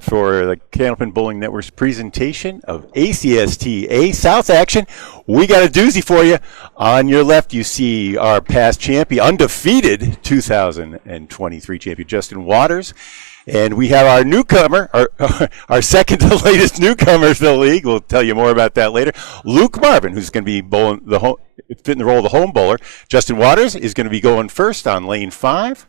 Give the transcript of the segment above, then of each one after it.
for the Candlepin Bowling Network's presentation of ACST A South action. We got a doozy for you. On your left, you see our past champion, undefeated 2023 champion, Justin Waters. And we have our newcomer, our second to latest newcomer to the league. We'll tell you more about that later. Luke Marvin, who's going to be bowling fitting the role of the home bowler. Justin Waters is going to be going first on lane 5.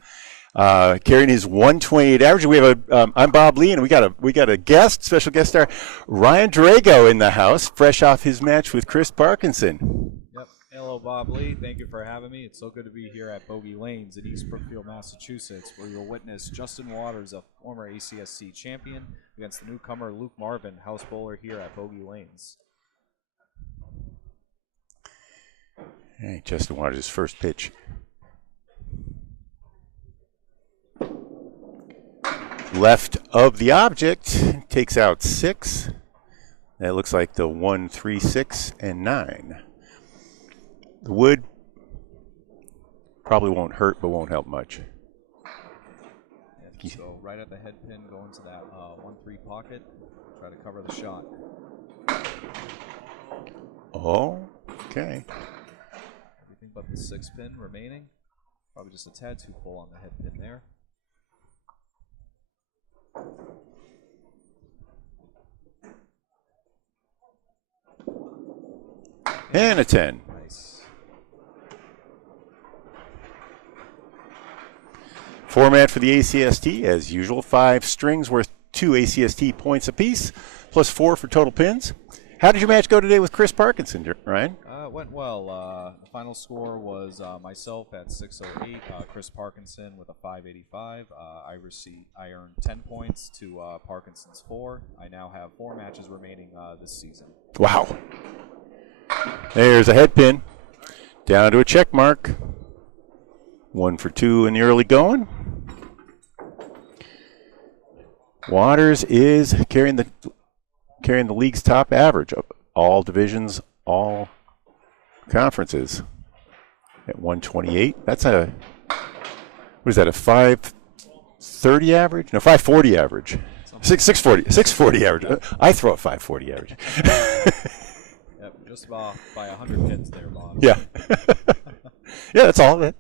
Carrying his 128 average. We have I'm Bob Lee, and we got a special guest star, Ryan Drago in the house, fresh off his match with Chris Parkinson. Yep. Hello, Bob Lee. Thank you for having me. It's so good to be here at Bogey Lanes in East Brookfield, Massachusetts, where you'll witness Justin Waters, a former ACST champion, against the newcomer Luke Marvin, house bowler here at Bogey Lanes. Hey, Justin Waters' first pitch. Left of the object, takes out 6. That looks like the 1, 3, 6, and 9. The wood probably won't hurt, but won't help much. Yeah, so right at the head pin, go into that 1-3 pocket, try to cover the shot. Oh, okay. Everything but the 6 pin remaining. Probably just a tad too full on the head pin there. And a 10. Nice. Format for the ACST, as usual, 5 strings worth 2 ACST points apiece, plus 4 for total pins. How did your match go today with Chris Parkinson, Ryan? It went well. The final score was myself at 608, Chris Parkinson with a 585. I earned 10 points to Parkinson's 4. I now have 4 matches remaining this season. Wow. There's a head pin. Down to a check mark. 1 for 2 in the early going. Waters is carrying the league's top average of all divisions, all conferences at 128. That's a, what is that, a 530 average? No, 540 average. 640 average. I throw a 540 average. Yep, just about by 100 pins there, Bob. Yeah. Yeah, that's all of it.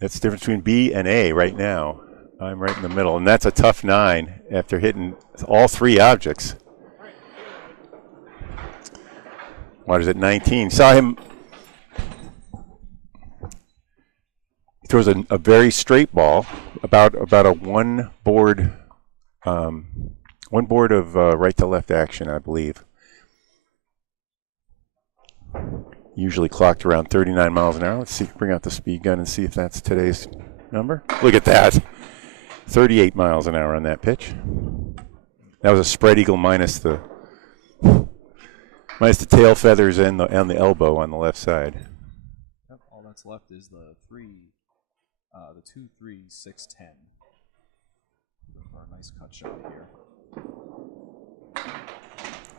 That's the difference between B and A right now. I'm right in the middle, and that's a tough 9 after hitting all 3 objects. Waters at 19. Saw him. He throws a very straight ball, about a one board of right to left action, I believe. Usually clocked around 39 miles an hour. Let's see, bring out the speed gun and see if that's today's number. Look at that. 38 miles an hour on that pitch. That was a spread eagle minus the tail feathers and the elbow on the left side. Yep, all that's left is the 2, 3, 6, 10. For a nice cut shot here.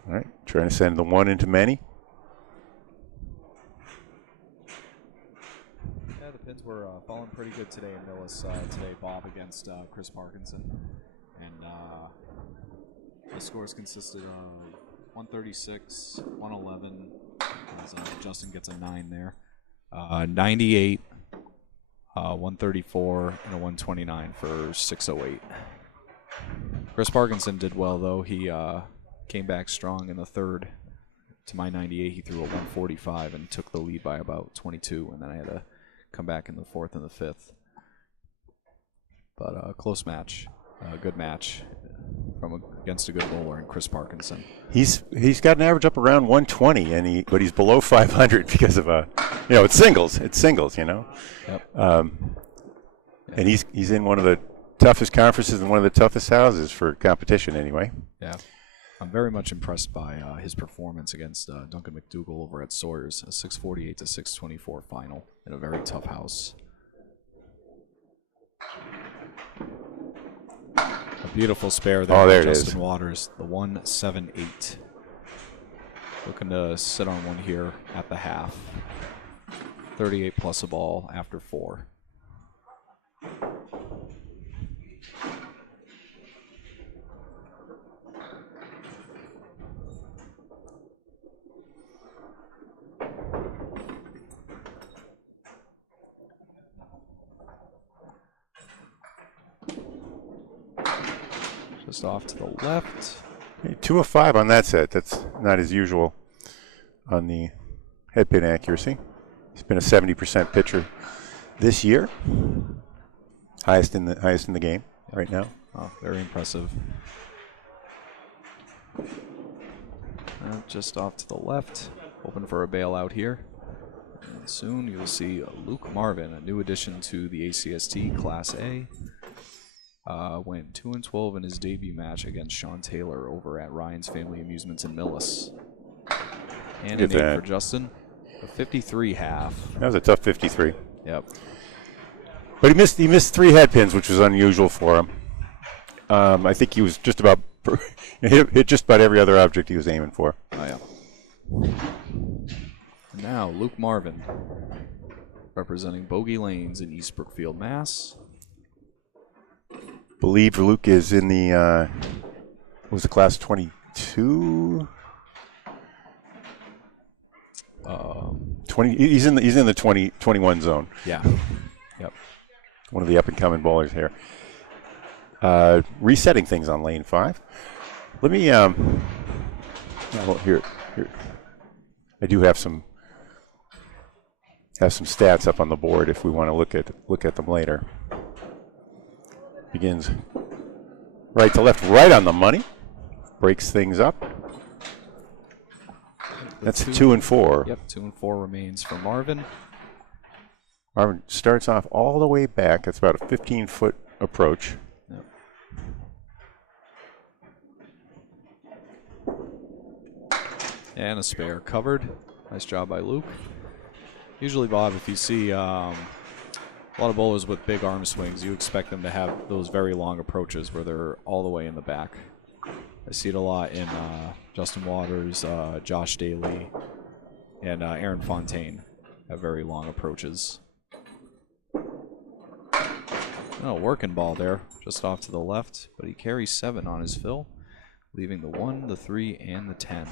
All right, trying to send the 1 into many. Yeah, the pins were falling pretty good today in Millis today, Bob, against Chris Parkinson. And the scores consisted of 136, 111, as Justin gets a 9 there, 98, 134, and a 129 for 608. Chris Parkinson did well, though. He came back strong in the third. To my 98, he threw a 145 and took the lead by about 22, and then I had to come back in the 4th and the 5th. But a close match, a good match against a good bowler in Chris Parkinson. He's got an average up around 120, but he's below 500 because of it's singles. It's singles, you know. Yep. And he's in one of the toughest conferences and one of the toughest houses for competition, anyway. Yeah. I'm very much impressed by his performance against Duncan McDougall over at Sawyer's, a 648 to 624 final in a very tough house. A beautiful spare there. Oh, there by it Justin is. Waters, the 178. Looking to sit on one here at the half. 38 plus a ball after 4. Just off to the left. 2 of 5 on that set. That's not as usual on the head pin accuracy. He's been a 70% pitcher this year. Highest in the game right now. Oh, very impressive. Just off to the left, hoping for a bailout here. And soon you'll see Luke Marvin, a new addition to the ACST Class A. Went 2-12 in his debut match against Sean Taylor over at Ryan's Family Amusements in Millis. And an 8 for Justin. A 53 half. That was a tough 53. Yep. But he missed 3 head pins, which was unusual for him. I think he was just about hit just about every other object he was aiming for. Oh, yeah. And now Luke Marvin, representing Bogey Lanes in East Brookfield, Mass. Believe Luke is in the what was the class 22? 20. He's in the 21 zone. Yeah. Yep. One of the up and coming ballers here. Resetting things on lane 5. Let me well, here. I do have some stats up on the board if we want to look at them later. Begins right to left, right on the money. Breaks things up. That's 2 and 4. Yep, 2 and 4 remains for Marvin. Marvin starts off all the way back. That's about a 15-foot approach. Yep. And a spare covered. Nice job by Luke. Usually, Bob, if you see a lot of bowlers with big arm swings, you expect them to have those very long approaches where they're all the way in the back. I see it a lot in Justin Waters, Josh Daly, and Aaron Fontaine have very long approaches. Oh, working ball there, just off to the left, but he carries 7 on his fill, leaving the 1, the 3, and the 10.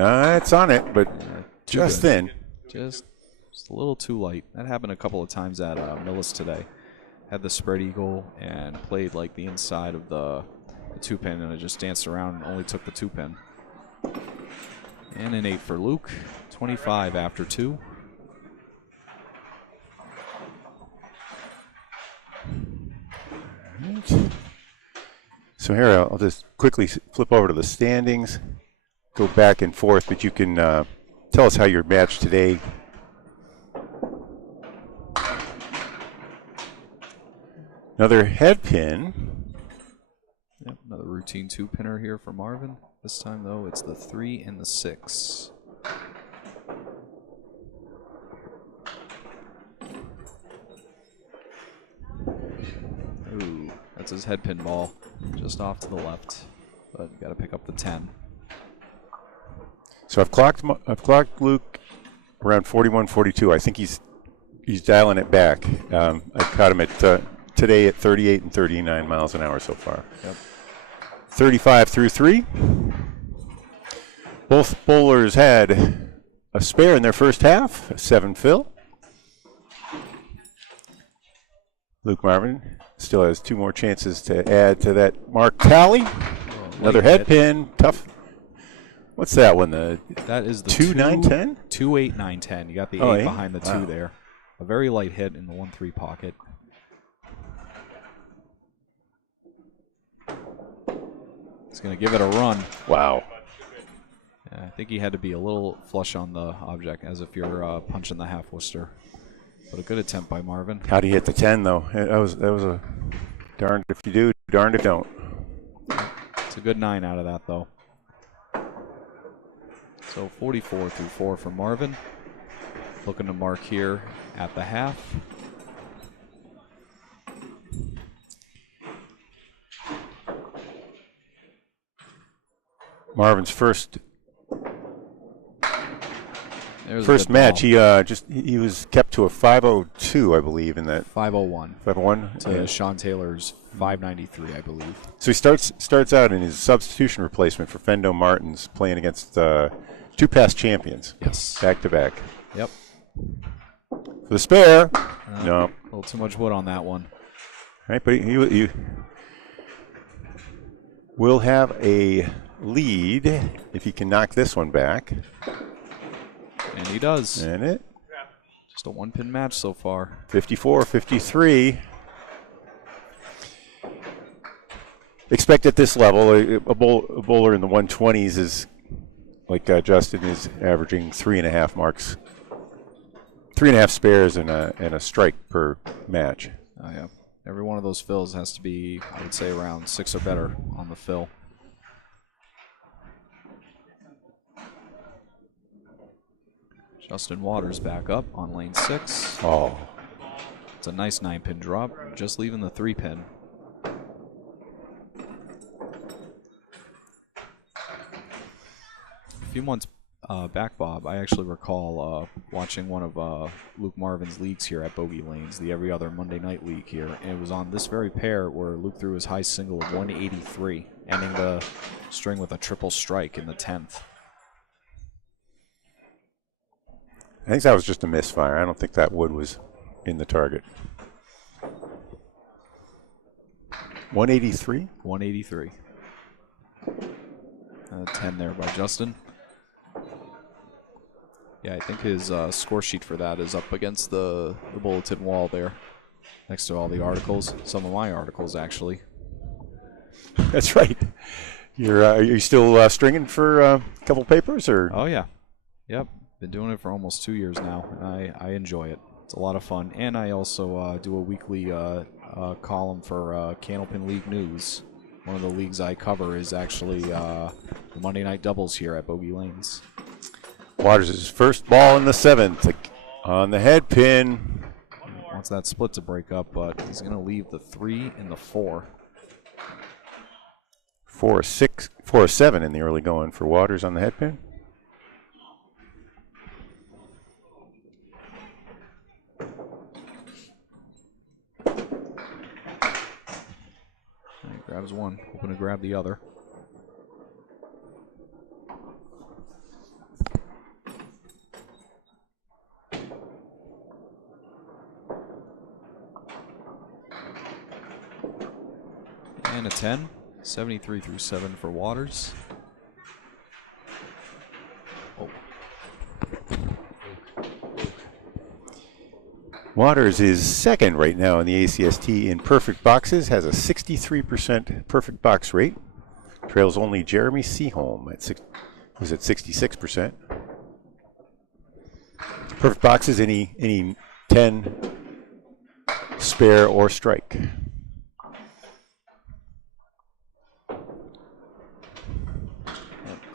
It's on it, but just thin. Just a little too light. That happened a couple of times at Millis today. Had the spread eagle and played like the inside of the 2-pin, and it just danced around and only took the 2-pin. And an 8 for Luke. 25 after 2. So here, I'll just quickly flip over to the standings. Go back and forth, but you can tell us how your match today. Another head pin. Yep, another routine 2-pinner here for Marvin. This time, though, it's the 3 and the 6. Ooh, that's his head pin ball, just off to the left. But you got to pick up the 10. So I've clocked Luke around 41, 42. I think he's dialing it back. I caught him at today at 38 and 39 miles an hour so far. Yep. 35 through 3. Both bowlers had a spare in their first half, a 7 fill. Luke Marvin still has 2 more chances to add to that mark tally. Another head pin, tough. What's that one? That is the 2, 9, 10? 2, 8, 9, 10. You got the 8 behind the 2 there. A very light hit in the 1-3 pocket. He's going to give it a run. Wow. Yeah, I think he had to be a little flush on the object, as if you're punching the half Worcester. But a good attempt by Marvin. How'd he hit the 10, though? That was a darned if you do, darned if you don't. It's a good 9 out of that, though. So 44 through 4 for Marvin. Looking to mark here at the half. Marvin's first match, he was kept to a 502, I believe, in that 501. 501 to Sean Taylor's 593, I believe. So he starts out in his substitution replacement for Fendo Martins, playing against 2 past champions. Yes. Back to back. Yep. for the spare. No. A little too much wood on that one. Right, but you will have a lead if he can knock this one back. And he does. And it. Just a one-pin match so far. 54-53. Expect at this level, a bowler in the 120s is, like Justin is averaging 3.5 marks. 3.5 spares and a strike per match. Oh, yeah. Every one of those fills has to be, I would say, around 6 or better on the fill. Justin Waters back up on lane 6. Oh. It's a nice 9-pin drop, just leaving the 3-pin. A few months back, Bob, I actually recall watching one of Luke Marvin's leagues here at Bogey Lanes, the every other Monday night league here, and it was on this very pair where Luke threw his high single of 183, ending the string with a triple strike in the 10th. I think that was just a misfire. I don't think that wood was in the target. 183? 183. 10 there by Justin. Yeah, I think his score sheet for that is up against the bulletin wall there, next to all the articles. Some of my articles, actually. That's right. Are you still stringing for a couple papers, or? Oh yeah, yep. Been doing it for almost 2 years now, and I enjoy it. It's a lot of fun, and I also do a weekly column for Candlepin League News. One of the leagues I cover is actually the Monday night doubles here at Bogey Lanes. Waters' first ball in the 7th on the head pin. Wants that split to break up, but he's going to leave the 3 and the 4. 4-6, 4-7 in the early going for Waters on the head pin. He grabs one, hoping to grab the other. And a 10, 73 through 7 for Waters. Oh. Waters is second right now in the ACST in perfect boxes, has a 63% perfect box rate. Trails only Jeremy Seaholm who's at 66%. Perfect boxes, any 10 spare or strike.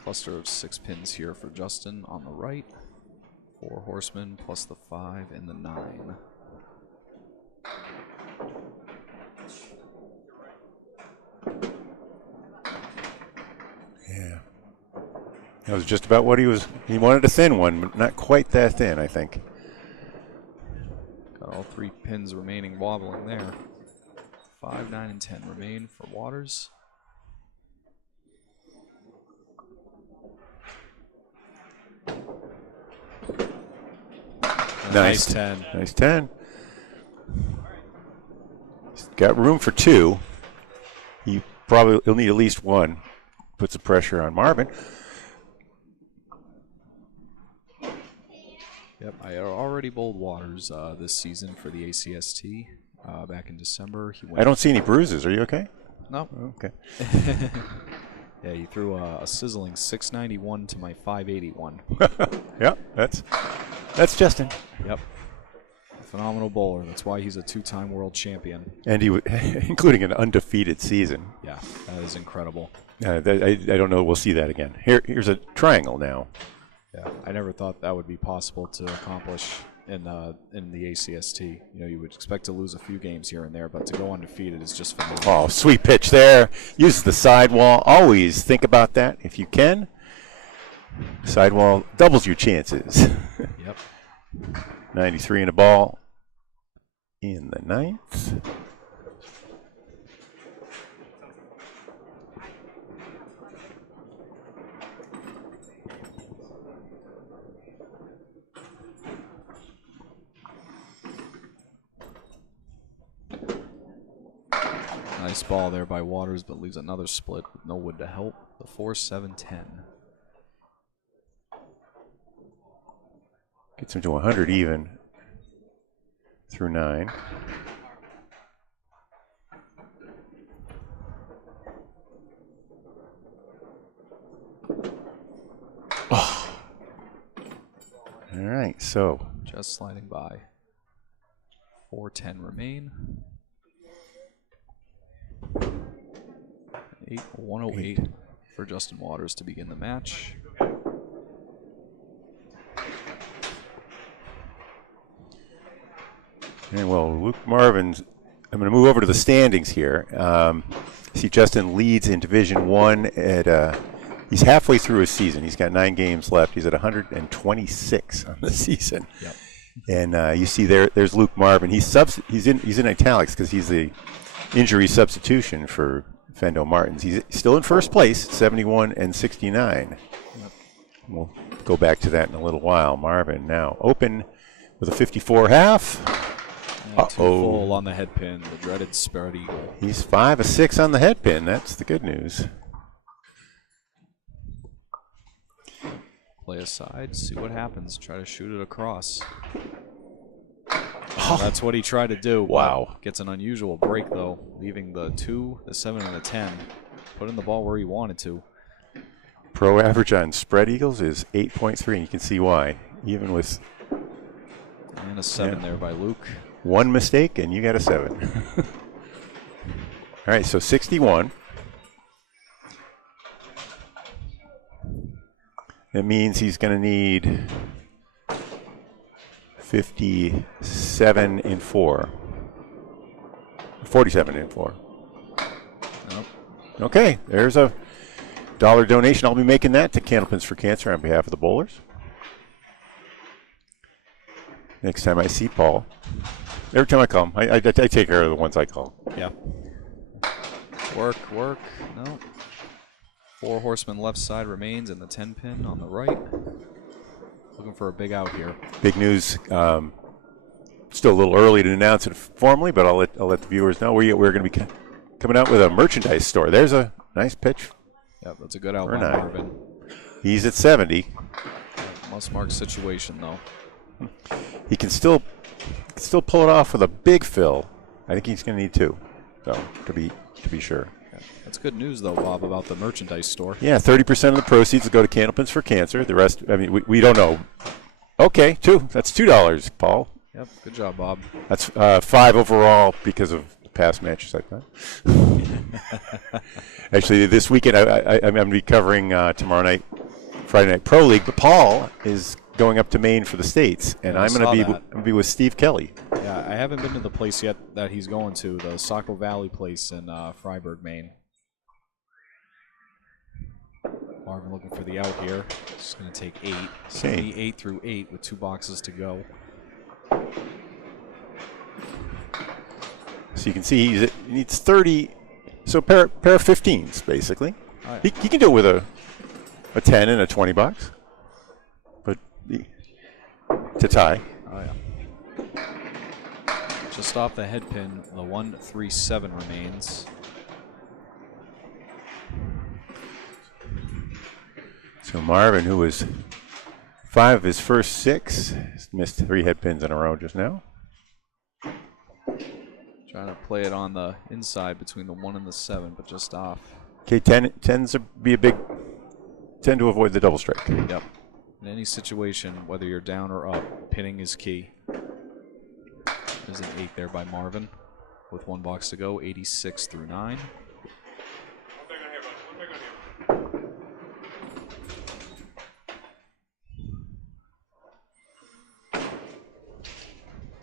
Cluster of 6 pins here for Justin on the right. 4 horsemen plus the 5 and the 9. Yeah. That was just about what he wanted a thin one, but not quite that thin, I think. Got all 3 pins remaining wobbling there. 5, 9, and 10 remain for Waters. Nice 10. Nice 10. He's got room for 2. He'll need at least 1. Puts the pressure on Marvin. Yep, I already bowled Waters this season for the ACST back in December. I don't see any bruises. Are you okay? No. Oh, okay. Yeah, he threw a sizzling 691 to my 581. Yeah, that's Justin. Yep. A phenomenal bowler. That's why he's a 2-time world champion. And including an undefeated season. Yeah, that is incredible. I don't know. We'll see that again. Here's a triangle now. Yeah, I never thought that would be possible to accomplish in the ACST. You know, you would expect to lose a few games here and there, but to go undefeated is just phenomenal. Oh, sweet pitch there. Uses the sidewall. Always think about that if you can. Sidewall doubles your chances. Yep. 93 in a ball in the 9th. Nice ball there by Waters, but leaves another split with no wood to help. The 4-7-10. Gets him to 100 even through 9. Oh. All right, so. Just sliding by. 4-10 remain. 108 for Justin Waters to begin the match. Okay, well, Luke Marvin's. I'm going to move over to the standings here. See, Justin leads in Division 1 at. He's halfway through his season. He's got 9 games left. He's at 126 on the season. Yep. And you see there's Luke Marvin. He's in italics because he's the injury substitution for Fendo Martins. He's still in first place, 71 and 69. Yep. We'll go back to that in a little while. Marvin now open with a 54 half. Too full on the head pin, the dreaded spread eagle. He's 5 of 6 on the head pin. That's the good news. Play aside, see what happens. Try to shoot it across. Oh. That's what he tried to do. Wow. Gets an unusual break, though, leaving the 2, the 7, and the 10. Putting the ball where he wanted to. Pro average on spread eagles is 8.3, and you can see why. Even with... And a 7 there by Luke. One mistake, and you got a 7. All right, so 61. That means he's going to need 57 and 4. 47 and 4. Nope. Okay, there's a $1 donation. I'll be making that to Candlepins for Cancer on behalf of the bowlers. Next time I see Paul. Every time I call him, I take care of the ones I call. Yeah. Work. No. 4 horsemen left side remains and the 10 pin on the right. Looking for a big out here. Big news. Still a little early to announce it formally, but I'll let the viewers know. We're going to be coming out with a merchandise store. There's a nice pitch. Yep, that's a good out by Marvin. He's at 70. Must mark situation though. He can still pull it off with a big fill. I think he's going to need 2, though, to be sure. That's good news, though, Bob, about the merchandise store. Yeah, 30% of the proceeds will go to Candlepins for Cancer. The rest, I mean, we don't know. Okay, 2. That's $2, Paul. Yep, good job, Bob. That's 5 overall because of the past matches I've done. Actually, this weekend I'm going to be covering tomorrow night, Friday Nite Pro League, but Paul is going up to Maine for the States, and I'm going to be with Steve Kelly. Yeah, I haven't been to the place yet that he's going to, the Saco Valley place in Freiburg, Maine. Marvin looking for the out here. It's going to take 8. 78 through 8 with 2 boxes to go. So you can see he needs 30, so pair of 15s, basically. Oh, yeah. He can do it with a 10 and a 20 box. But to tie. Oh, yeah. Just off the head pin, the 1-3-7 remains. So Marvin, who was 5 of his first 6, missed 3 head pins in a row just now. Trying to play it on the inside between the 1 and the 7, but just off. Okay, 10 tends to be tend to avoid the double strike. Yep. In any situation, whether you're down or up, pinning is key. There's an 8 there by Marvin with 1 box to go, 86 through 9.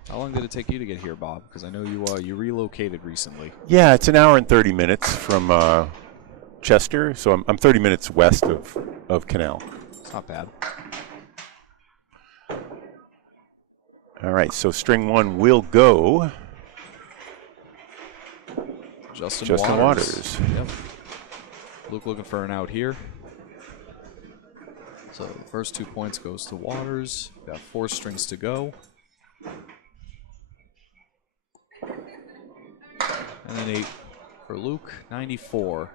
How long did it take you to get here, Bob? Because I know you relocated recently. Yeah, it's an hour and 30 minutes from Chester, so I'm 30 minutes west of Canal. It's not bad. All right, so string 1 will go. Justin Waters. Yep. Luke looking for an out here. So the first 2 points goes to Waters. Got 4 strings to go. And an 8 for Luke, 94.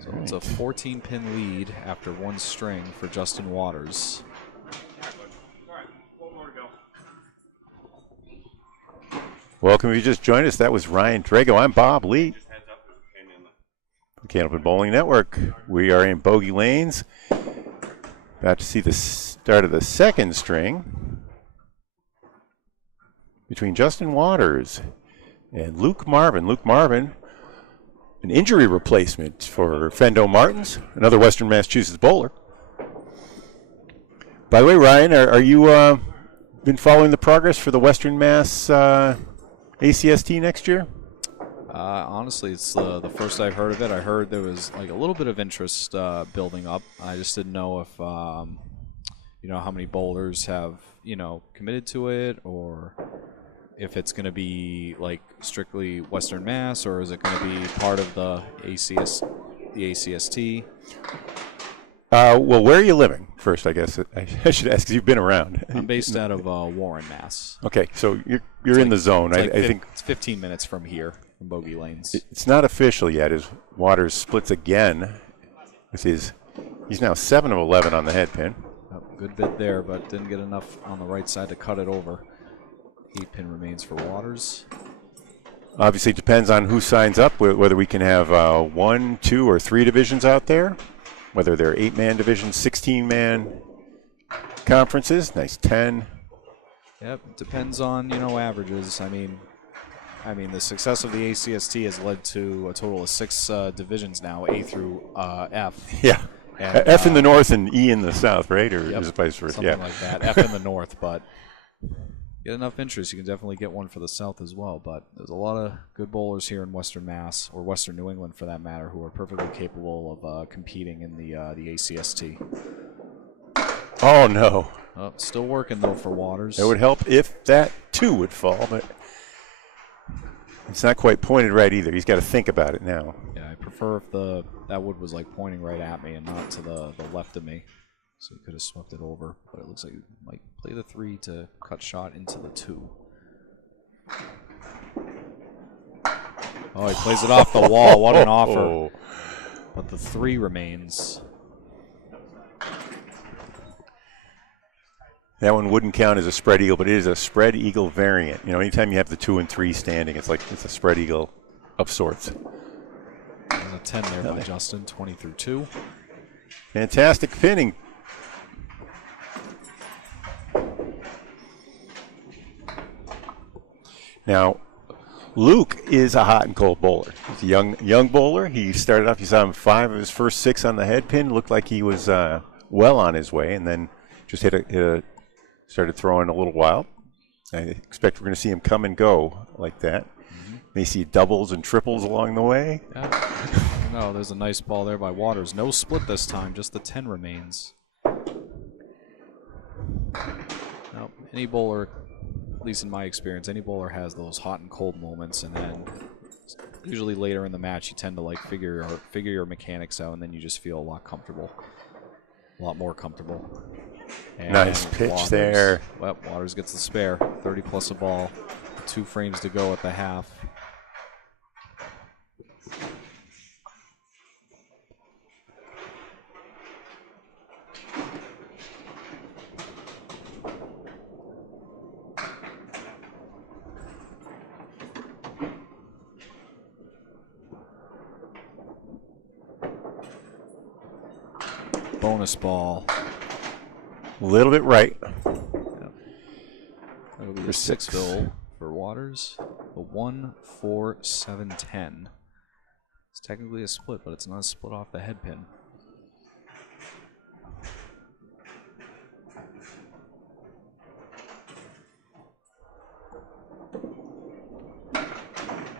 So it's a 14-pin lead after one string for Justin Waters. Welcome if you just joined us. That was Ryan Drago. I'm Bob Lee. Candlepin Bowling Network. We are in Bogey Lanes. About to see the start of the second string between Justin Waters and Luke Marvin. Luke Marvin, an injury replacement for Fendo Martins, another Western Massachusetts bowler. By the way, Ryan, are you been following the progress for the Western Mass ACST next year? Honestly, it's the first I've heard of it. I heard there was like a little bit of interest building up. I just didn't know if how many bowlers have committed to it, or if it's going to be like strictly Western Mass, or is it going to be part of the ACST? Well, where are you living first? I guess I should ask, because you've been around. I'm based out of Warren, Mass. Okay, so you're in the zone. I think it's 15 minutes from here, from Bogey Lanes. It's not official yet. As Waters splits again with he's now 7 of 11 on the head pin. Oh, good bit there, but didn't get enough on the right side to cut it over. 8-pin remains for Waters. Obviously, it depends on who signs up, whether we can have 1, 2, or 3 divisions out there, whether they're 8-man divisions, 16-man conferences. Nice 10. Yep, depends on averages. I mean, the success of the ACST has led to a total of 6 divisions now, A through F. Yeah, and, F in the north and E in the south, right? Or yep, is it vice versa? Something like that. F in the north, but get enough interest, you can definitely get one for the south as well. But there's a lot of good bowlers here in Western Mass, or Western New England for that matter, who are perfectly capable of competing in the ACST. Oh no! Oh, still working though for Waters. It would help if that too would fall, but it's not quite pointed right either. He's got to think about it now. Yeah, I prefer if that wood was like pointing right at me and not to the left of me. So he could have swept it over, but it looks like he might play the 3 to cut shot into the 2. Oh, he plays it off the wall. What an offer. But the 3 remains. That one wouldn't count as a spread eagle, but it is a spread eagle variant. Anytime you have the 2 and 3 standing, it's like it's a spread eagle of sorts. There's a 10 there by Justin, 20 through 2. Fantastic pinning. Now, Luke is a hot and cold bowler. He's a young bowler. He started off, you saw him 5 of his first 6 on the head pin. Looked like he was well on his way, and then just started throwing a little wild. I expect we're going to see him come and go like that. Mm-hmm. May see doubles and triples along the way. Yeah. No, there's a nice ball there by Waters. No split this time, just the 10 remains. Now, any bowler, at least in my experience, any bowler has those hot and cold moments, and then usually later in the match you tend to like figure your mechanics out, and then you just feel a lot more comfortable. And nice pitch Waters, there. Well, Waters gets the spare. 30 plus a ball. 2 frames to go at the half. Bonus ball. A little bit right. Yep. That'll be the 6 fill for Waters. A 1, 4, 7, 10. It's technically a split, but it's not a split off the head pin.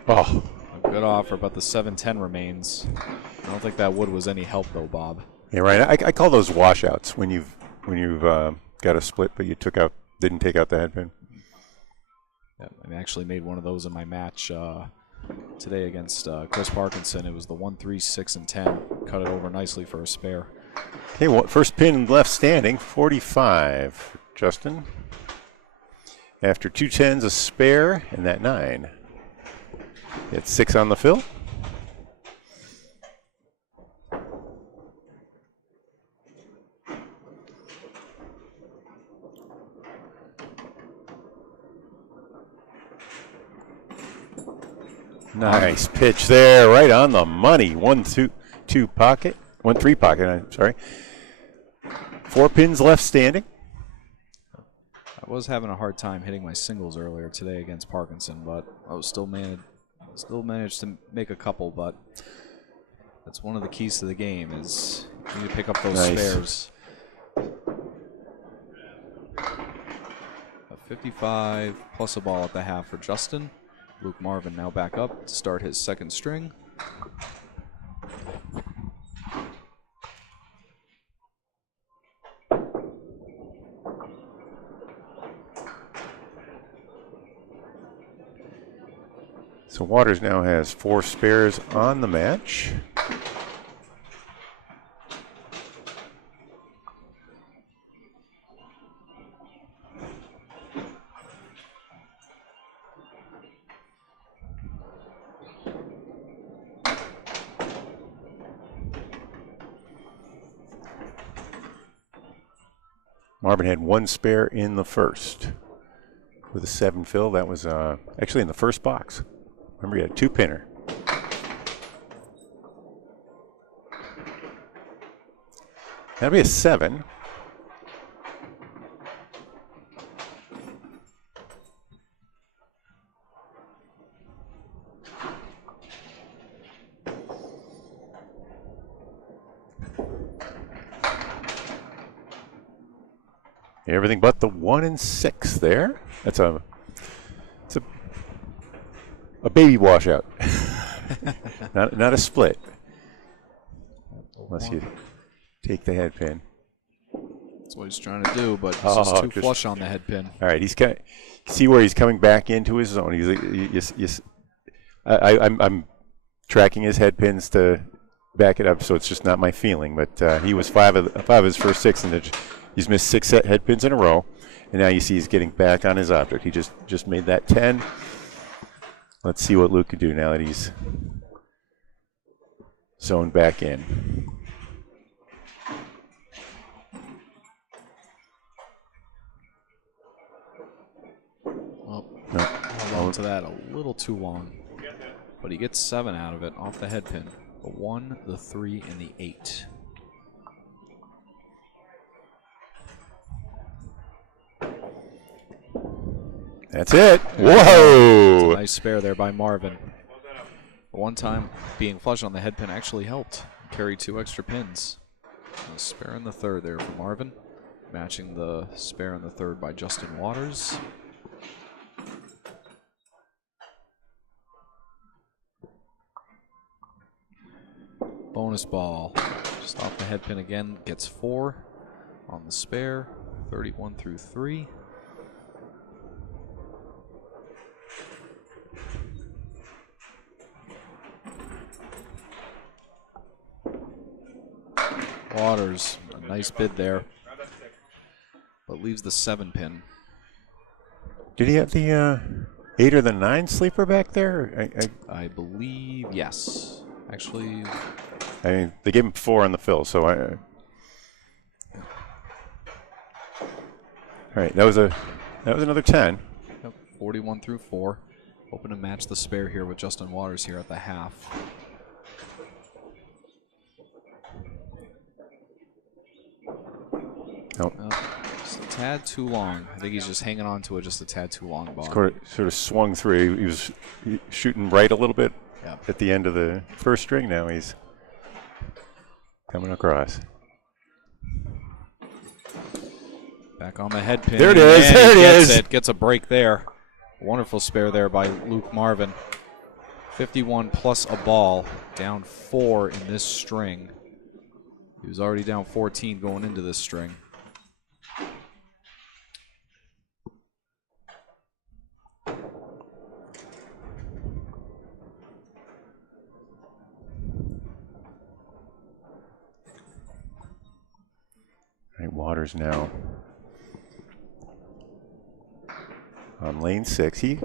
Oh. A good offer, but the 7-10 remains. I don't think that wood was any help though, Bob. Yeah, right. I call those washouts when you've got a split, but you didn't take out the head pin. Yeah, I actually made one of those in my match today against Chris Parkinson. It was the 1, 3, 6, and 10. Cut it over nicely for a spare. Okay, well, first pin left standing, 45 for Justin. After 2 10s, a spare, and that 9. It's 6 on the fill. Nice pitch there, right on the money. 1-2 pocket, 1-3 pocket. I'm sorry. 4 pins left standing. I was having a hard time hitting my singles earlier today against Parkinson, but I was still managed to make a couple. But that's one of the keys to the game is you need to pick up those spares. A 55 plus a ball at the half for Justin. Luke Marvin now back up to start his second string. So Waters now has 4 spares on the match. Marvin had 1 spare in the first with a 7 fill. That was actually in the first box. Remember, he had a 2-pinner. That'll be a 7. Everything but the 1 and 6 there. That's a baby washout. not a split. Unless you take the head pin. That's what he's trying to do, but it's just too flush on the head pin. All right, he's see where he's coming back into his zone. I'm tracking his head pins to back it up, so it's just not my feeling. But he was 5 of his first 6, and he's missed 6 head pins in a row. And now you see he's getting back on his object. He just made that 10. Let's see what Luke can do now that he's zoned back in. Well, held on to that a little too long. But he gets 7 out of it off the head pin. The 1, the 3, and the 8. That's it. Whoa! Nice spare there by Marvin. One time being flush on the head pin actually helped carry 2 extra pins. A spare in the third there for Marvin, matching the spare in the third by Justin Waters. Bonus ball, just off the head pin again, gets 4 on the spare, 31 through 3. Waters, a nice bid there, but leaves the 7 pin. Did he have the 8 or the 9 sleeper back there? I believe, yes. Actually, I mean, they gave him 4 on the fill, so all right, that was another 10. Yep, 41 through 4. Hoping to match the spare here with Justin Waters here at the half. Nope. Just a tad too long. I think he's just hanging on to it just a tad too long. Sort of swung through. He was shooting right a little bit at the end of the first string. Now he's coming across. Back on the head pin. There it is. There it is. Gets a break there. Wonderful spare there by Luke Marvin. 51 plus a ball. Down 4 in this string. He was already down 14 going into this string. All right, Waters now on lane 6. He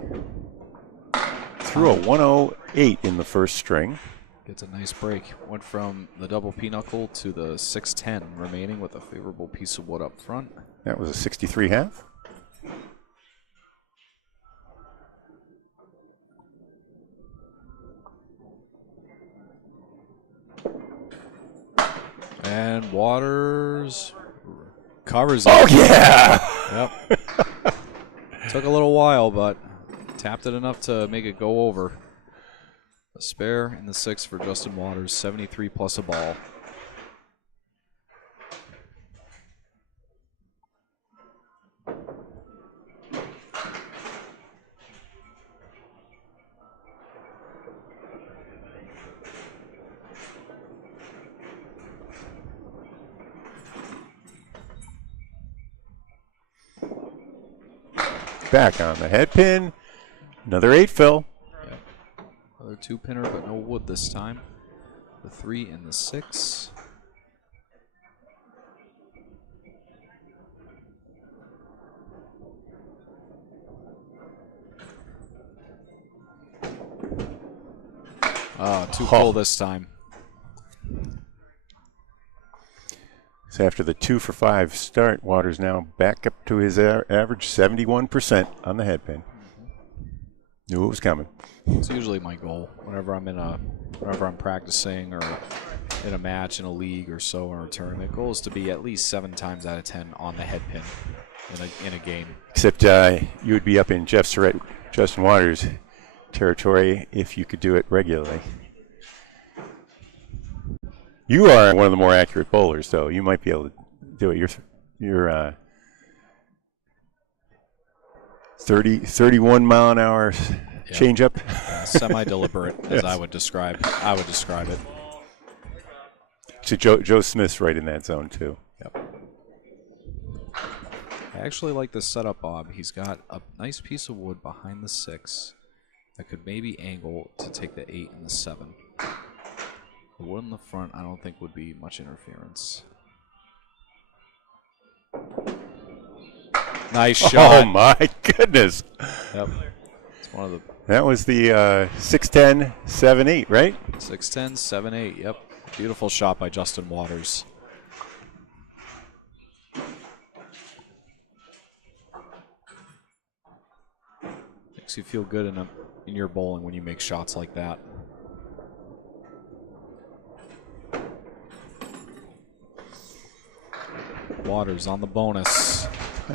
threw a 108 in the first string. Gets a nice break. Went from the double pinochle to the 610 remaining with a favorable piece of wood up front. That was a 63 half. And Waters covers it. Oh, yeah! Yep. Took a little while, but tapped it enough to make it go over. A spare in the 6 for Justin Waters, 73 plus a ball. Back on the head pin. Another 8 fill. Yep. Another 2-pinner, but no wood this time. The 3 and the 6. Too full this time. So after the 2 for 5 start, Waters now back up to his average 71% on the head pin. Knew it was coming. It's usually my goal whenever I'm practicing or in a match in a league or so or a tournament. Goal is to be at least 7 times out of 10 on the head pin in a game. Except you would be up in Jeff Surratt, Justin Waters territory if you could do it regularly. You are one of the more accurate bowlers, though. You might be able to do it. You're 31 mile an hour change-up. Semi-deliberate, as Yes. I would describe it. So Joe Smith's right in that zone, too. Yep. I actually like this setup, Bob. He's got a nice piece of wood behind the 6 that could maybe angle to take the 8 and the 7. The wood in the front, I don't think would be much interference. Nice shot. Oh, my goodness. Yep. It's one of the That was the 6'10", 7'8", right? 6'10", 7'8". Yep. Beautiful shot by Justin Waters. Makes you feel good in your bowling when you make shots like that. Waters on the bonus.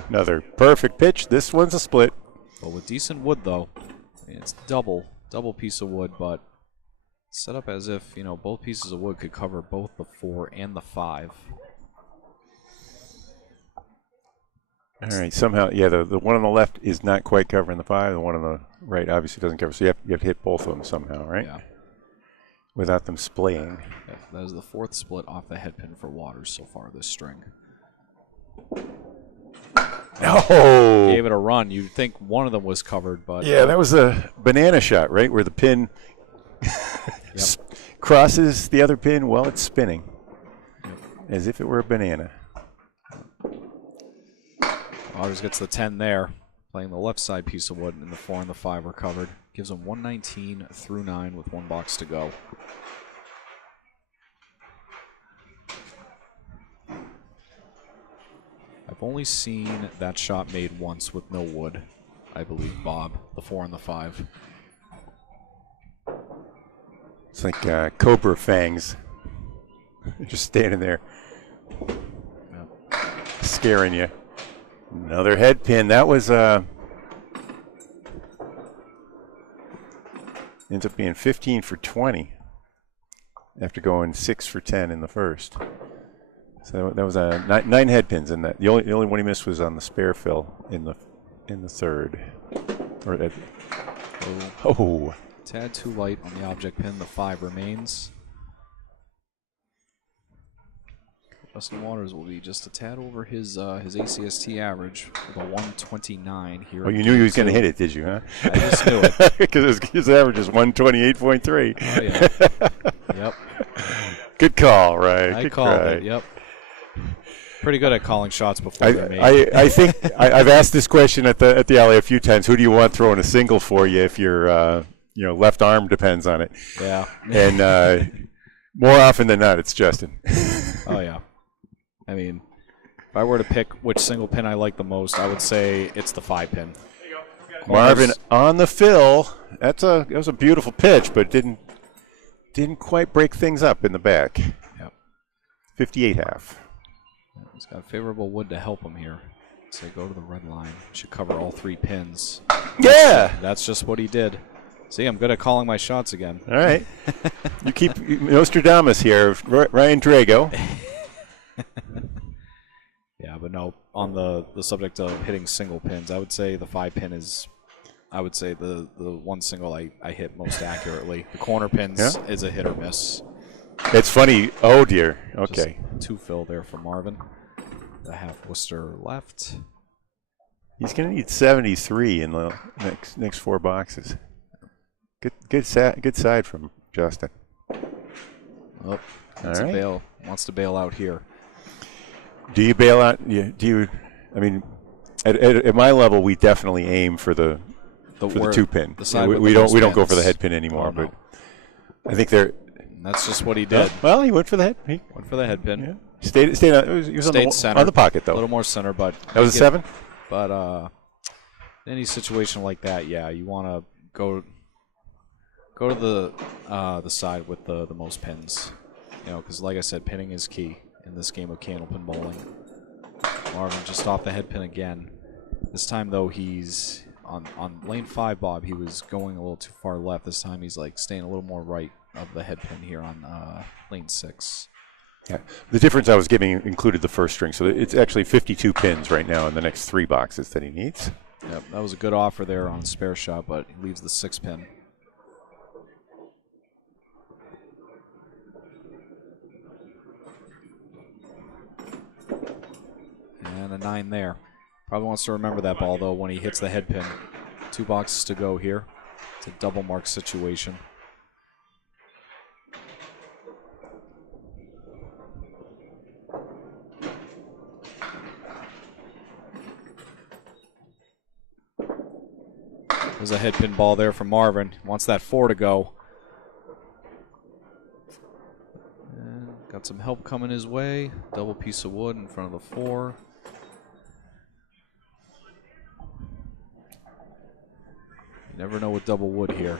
Another perfect pitch. This one's a split. But with decent wood, though, I mean, it's double piece of wood, but set up as if, both pieces of wood could cover both the 4 and the 5. All right, somehow, yeah, the one on the left is not quite covering the 5. The one on the right obviously doesn't cover, so you have to hit both of them somehow, right? Yeah. Without them splaying. Yeah, that is the 4th split off the head pin for Waters so far this string. Oh! Gave it a run. You'd think one of them was covered, but... Yeah, that was a banana shot, right? Where the pin crosses the other pin while it's spinning. Yep. As if it were a banana. Waters gets the 10 there. Playing the left side piece of wood, and the 4 and the 5 are covered. Gives him 119 through 9 with 1 box to go. I've only seen that shot made once with no wood, I believe, Bob. The 4 and the 5. It's like cobra fangs. Just standing there. Yep. Scaring you. Another head pin. That was ends up being 15 for 20 after going 6 for 10 in the first. So that was 9 head pins in that. The only one he missed was on the spare fill in the third. Tad too light on the object pin. The 5 remains. Justin Waters will be just a tad over his ACST average with a 129 here. Oh, you knew he was going to hit it, did you, huh? I just knew it. Because his average is 128.3. Oh, yeah. Yep. Good call, right? I Good called cry. it, yep. Pretty good at calling shots before they're made. I think I've asked this question at the alley a few times. Who do you want throwing a single for you if your left arm depends on it? Yeah. And more often than not, it's Justin. Oh, yeah. I mean, if I were to pick which single pin I like the most, I would say it's the 5 pin. Marvin on the fill. That was a beautiful pitch, but didn't quite break things up in the back. Yep. 58.5. He's got favorable wood to help him here. So go to the red line. Should cover all 3 pins. Yeah! That's just what he did. See, I'm good at calling my shots again. All right. You keep Nostradamus here, Ryan Drago. Yeah, but no, on the subject of hitting single pins, I would say the 5-pin is, I would say the one single I hit most accurately. The corner pins is a hit or miss. It's funny. Oh, dear. Okay. Just 2 fill there for Marvin. The half Worcester left. He's going to need 73 in the next 4 boxes. Good side from Justin. Oh, that's a bail. Wants to bail out here. Do you bail out? I mean, at my level, we definitely aim for the 2-pin. We don't go for the head pin anymore. Oh, no. But I think they're. That's just what he did. Well, he went for the head. He went for the head pin. Yeah. He was center. on the pocket though. A little more center, but that was a 7. But in any situation like that, yeah, you want to go to the side with the most pins. You know, because like I said, pinning is key in this game of candlepin bowling. Marvin just off the head pin again. This time though, he's on lane 5. Bob, he was going a little too far left. This time he's like staying a little more right of the head pin here on lane 6. Yeah. The difference I was giving included the first string, so it's actually 52 pins right now in the next 3 boxes that he needs. Yep, that was a good offer there on spare shot, but he leaves the 6-pin. And a 9 there. Probably wants to remember that ball, though, when he hits the head pin. 2 boxes to go here. It's a double mark situation. There's a head pin ball there from Marvin. Wants that 4 to go. And got some help coming his way. Double piece of wood in front of the 4. You never know with double wood here.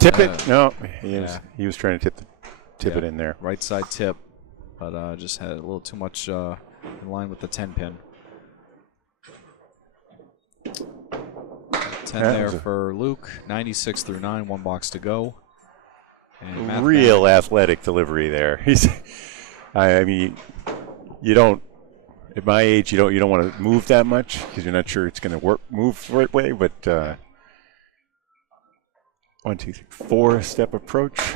Tip it? No, he was trying to tip it in there. Right side tip, but just had a little too much in line with the 10-pin. 10 there for Luke. 96 through 9, 1 box to go. And real athletic delivery there. I mean, you don't. At my age, you don't want to move that much because you're not sure it's going to move the right way. But 1, 2, 3, 4-step approach,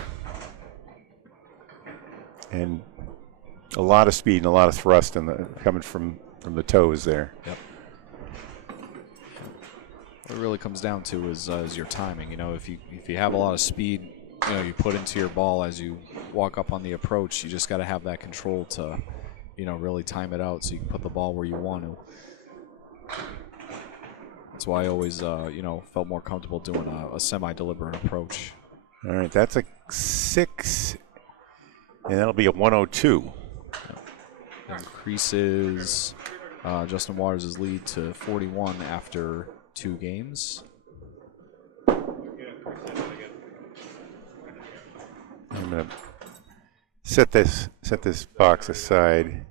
and a lot of speed and a lot of thrust coming from the toes there. Yep. What it really comes down to is your timing. You know, if you have a lot of speed, you know, you put into your ball as you walk up on the approach, you just got to have that control to, you know, really time it out so you can put the ball where you want to. That's why I always, you know, felt more comfortable doing a semi-deliberate approach. All right, that's a 6, and that'll be a 102. Increases Justin Waters' lead to 41 after 2 games. I'm going to set this box aside.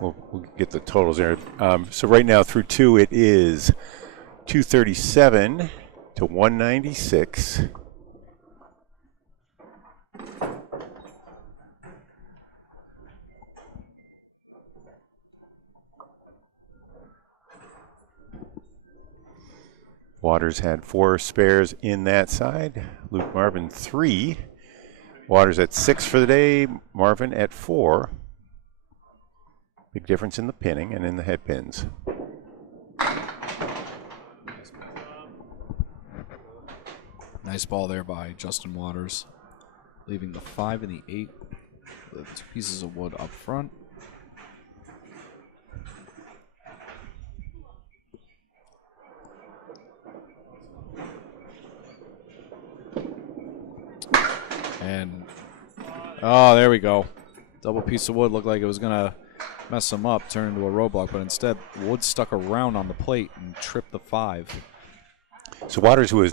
We'll get the totals there. So right now through 2, it is 237 to 196. Waters had 4 spares in that side. Luke Marvin 3. Waters at 6 for the day. Marvin at 4. Big difference in the pinning and in the head pins. Nice ball there by Justin Waters, leaving the 5 and the 8 with 2 pieces of wood up front. And, oh, there we go. Double piece of wood looked like it was going to mess him up, turn into a roadblock, but instead wood stuck around on the plate and tripped the 5. So Waters, who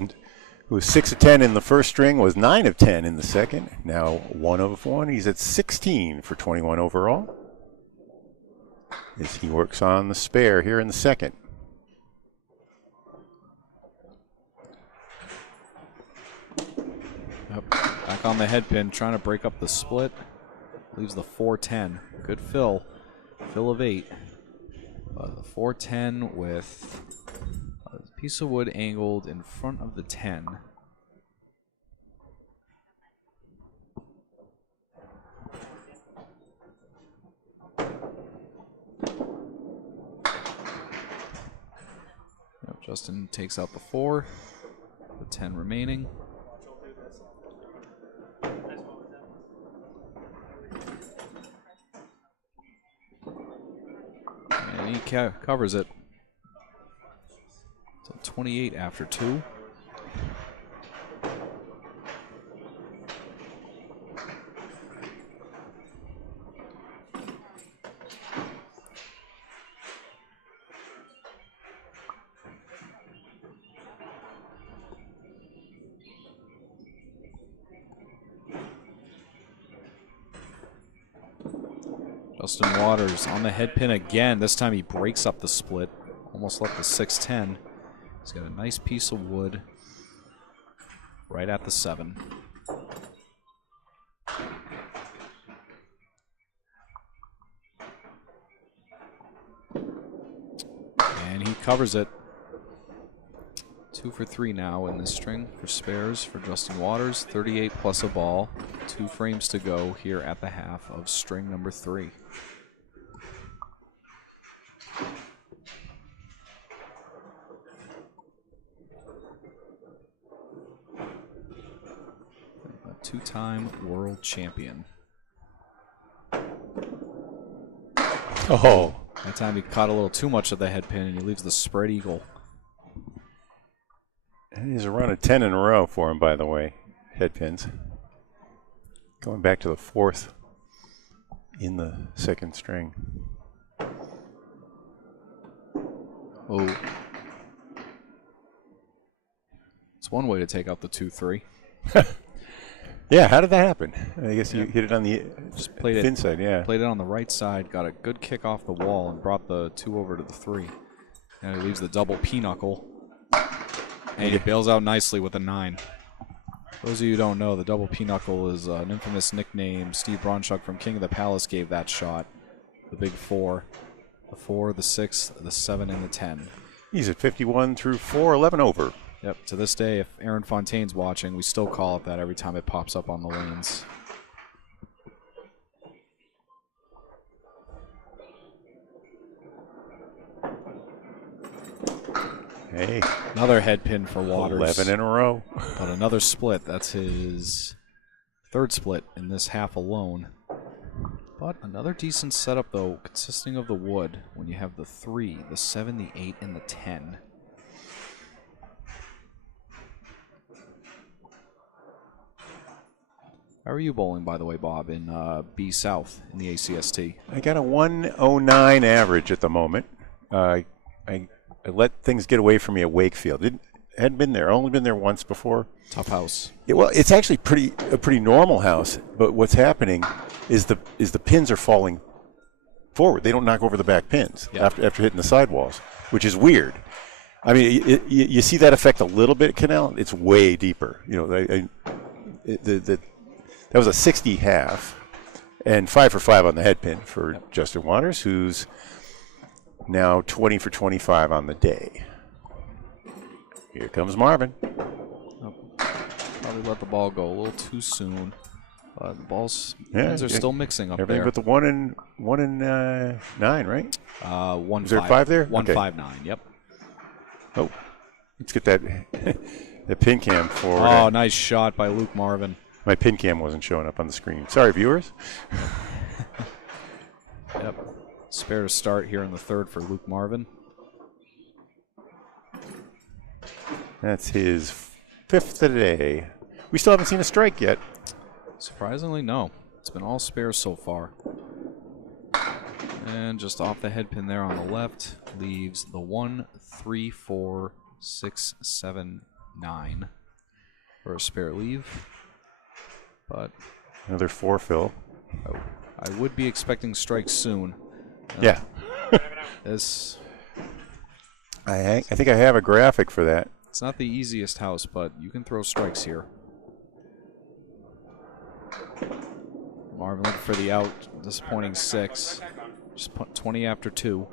was 6 of 10 in the first string, was 9 of 10 in the second. Now 1 of 1. He's at 16 for 21 overall. As he works on the spare here in the second. Yep. Back on the head pin, trying to break up the split. Leaves the 410. Good fill. Fill of 8. The 410 with a piece of wood angled in front of the 10. Yep, Justin takes out the 4. The 10 remaining. And he covers it. So 28 after 2. Justin Waters on the head pin again. This time he breaks up the split. Almost left the 610. He's got a nice piece of wood right at the 7. And he covers it. 2 for 3 now in this string for spares for Justin Waters. 38 plus a ball. 2 frames to go here at the half of string number 3. A 2-time world champion. Oh. That time he caught a little too much of the head pin and he leaves the spread eagle. And he's a run of 10 in a row for him, by the way. Head pins. Going back to the 4th in the second string. Oh. It's one way to take out the 2-3. Yeah, how did that happen? I guess you hit it on the Just played thin it, side, yeah. Played it on the right side, got a good kick off the wall, and brought the 2 over to the 3. And he leaves the double pinochle. And he bails out nicely with a 9. Those of you who don't know, the double pinochle is an infamous nickname Steve Bronchuk from King of the Palace gave that shot. The big 4. The 4, the 6, the 7, and the 10. He's at 51 through 4, 11 over. Yep, to this day, if Aaron Fontaine's watching, we still call it that every time it pops up on the lanes. Hey. Another head pin for Waters. 11 in a row. But another split. That's his 3rd split in this half alone. But another decent setup, though, consisting of the wood when you have the 3, the 7, the 8, and the 10. How are you bowling, by the way, Bob, in B South in the ACST? I got a 109 average at the moment. I let things get away from me at Wakefield. Hadn't been there. Only been there once before. Tough house. Yeah, well, it's actually a pretty normal house. But what's happening is the pins are falling forward. They don't knock over the back pins after hitting the sidewalls, which is weird. I mean, you see that effect a little bit at Canal. It's way deeper. You know, that was a 60 half, and 5 for 5 on the head pin for Justin Waters, who's now 20 for 25 on the day. Here comes Marvin. Probably let the ball go a little too pin pins are still mixing up everything there. but the 1 and 9, right? 1 Is there 5 there? 1 okay. 5 9. Yep. Oh, let's get that the pin cam for. Oh, nice shot by Luke Marvin. My pin cam wasn't showing up on the screen. Sorry, viewers. Yep. Spare to start here in the 3rd for Luke Marvin. That's his 5th of the day. We still haven't seen a strike yet. Surprisingly, no. It's been all spares so far. And just off the head pin there on the left leaves the 1, 3, 4, 6, 7, 9 for a spare leave. But another 4 fill. I would be expecting strikes soon. Yeah. This I think I have a graphic for that. It's not the easiest house, but you can throw strikes here. Marvin looking for the out. Disappointing 6. Just put 20 after 2.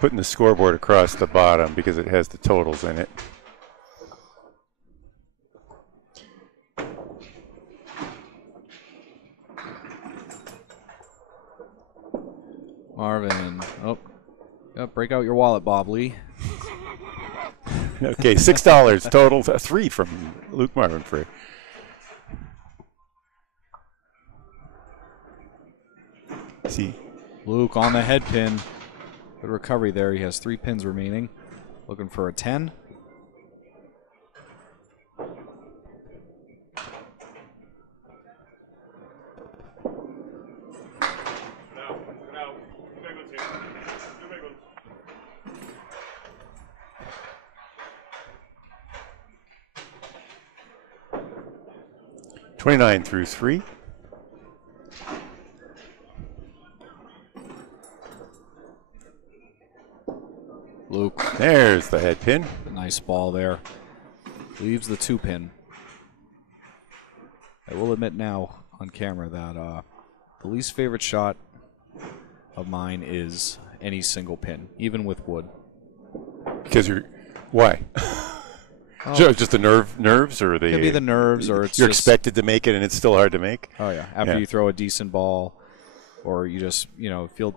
Putting the scoreboard across the bottom because it has the totals in it. Marvin, break out your wallet, Bob Lee. Okay, $6 total. 3 from Luke Marvin for. See, Luke on the head pin. Good recovery there. He has 3 pins remaining. Looking for a 10. $29 through 3. Luke. There's the head pin. Nice ball there. Leaves the 2 pin. I will admit now on camera that the least favorite shot of mine is any single pin, even with wood. Because you're why? Just the nerves, or the could be the nerves, or it's you're just expected to make it and it's still hard to make. Oh yeah, after you throw a decent ball, or you just feel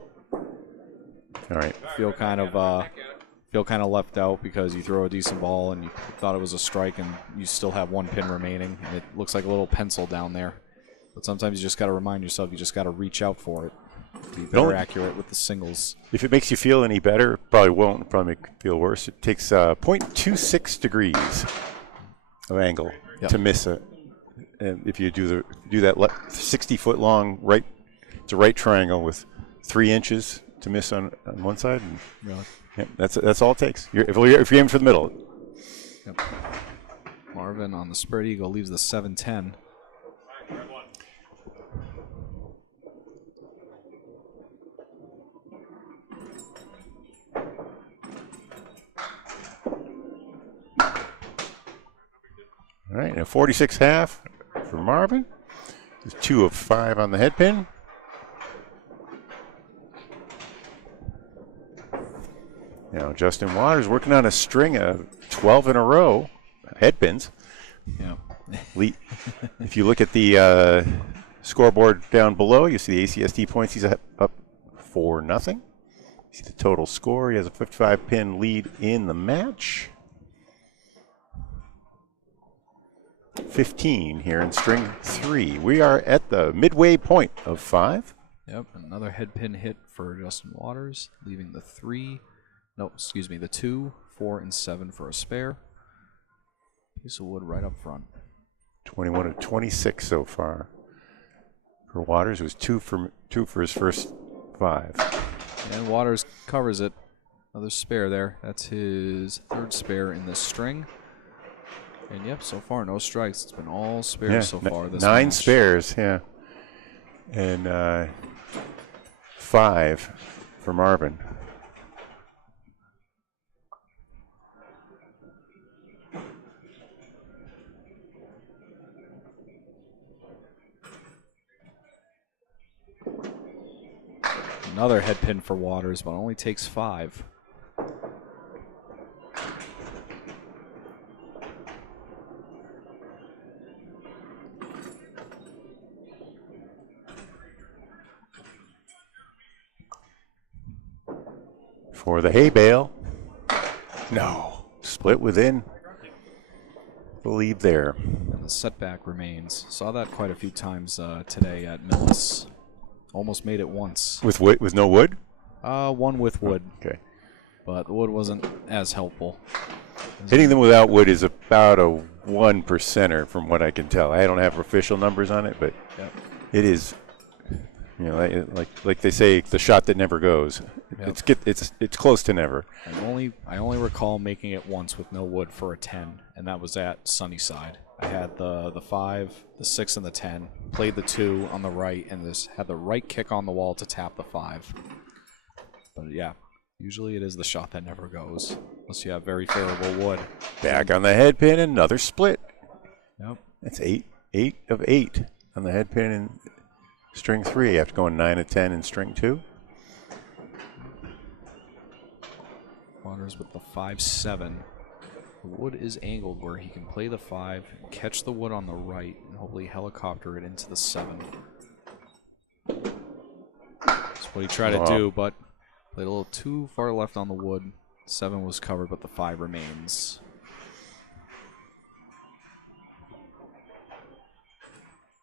All right. feel kind of left out because you throw a decent ball and you thought it was a strike and you still have 1 pin remaining and it looks like a little pencil down there. But sometimes you just got to remind yourself you just got to reach out for it. Be better accurate with the singles. If it makes you feel any better, it probably won't. Probably make you feel worse. It takes 0.26 degrees of angle to miss it. And if you do that 60-foot long right, it's a right triangle with 3 inches to miss on one side. And, yeah, that's all it takes. If you're aiming for the middle. Yep. Marvin on the spread eagle leaves the 7-10. All right, and a 46 half for Marvin. There's 2 of 5 on the head pin. Now Justin Waters working on a string of 12 in a row head pins. Yeah. If you look at the scoreboard down below, you see the ACST points. He's up 4-0. You see the total score. He has a 55-pin lead in the match. 15 here in string 3. We are at the midway point of 5. Yep, another head pin hit for Justin Waters, leaving the 2, 4, and 7 for a spare. Piece of wood right up front. 21 of 26 so far. For Waters, it was 2 for his first 5. And Waters covers it. Another spare there. That's his 3rd spare in this string. And yep, so far no strikes. It's been all spares so far. This 9 match. Spares, yeah. And 5 for Marvin. Another head pin for Waters, but only takes 5. For the hay bale. No. Split within the lead there. And the setback remains. Saw that quite a few times today at Millis. Almost made it once. With no wood? One with wood. Okay. But the wood wasn't as helpful. Hitting them without wood is about a 1%er from what I can tell. I don't have official numbers on it, but it is, like they say, the shot that never goes. Yep. It's close to never. I only recall making it once with no wood for a 10, and that was at Sunnyside. I had the 5, the 6, and the 10. Played the 2 on the right, and had the right kick on the wall to tap the 5. But yeah, usually it is the shot that never goes, unless you have very favorable wood. Back on the head pin, another split. Yep. That's 8 of 8 on the head pin in string 3 after going 9 of 10 in string 2. Waters with the 5-7. The wood is angled where he can play the 5, catch the wood on the right, and hopefully helicopter it into the 7. That's what he tried to do, but played a little too far left on the wood. 7 was covered, but the 5 remains.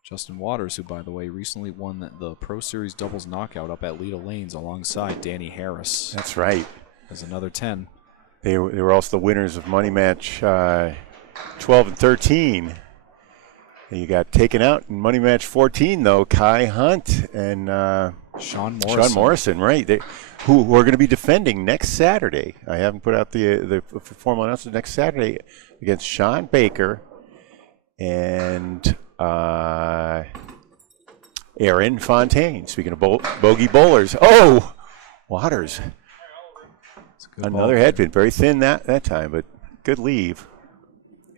Justin Waters, who, by the way, recently won the Pro Series doubles knockout up at Bogey Lanes alongside Danny Harris. That's right. As another 10. They were also the winners of Money Match 12 and 13. And you got taken out in Money Match 14, though. Kai Hunt and Sean Morrison. Sean Morrison, right. Who are going to be defending next Saturday. I haven't put out the formal announcement next Saturday against Sean Baker and Aaron Fontaine. Speaking of bogey bowlers. Oh, Waters. Another headpin. Very thin that time, but good leave.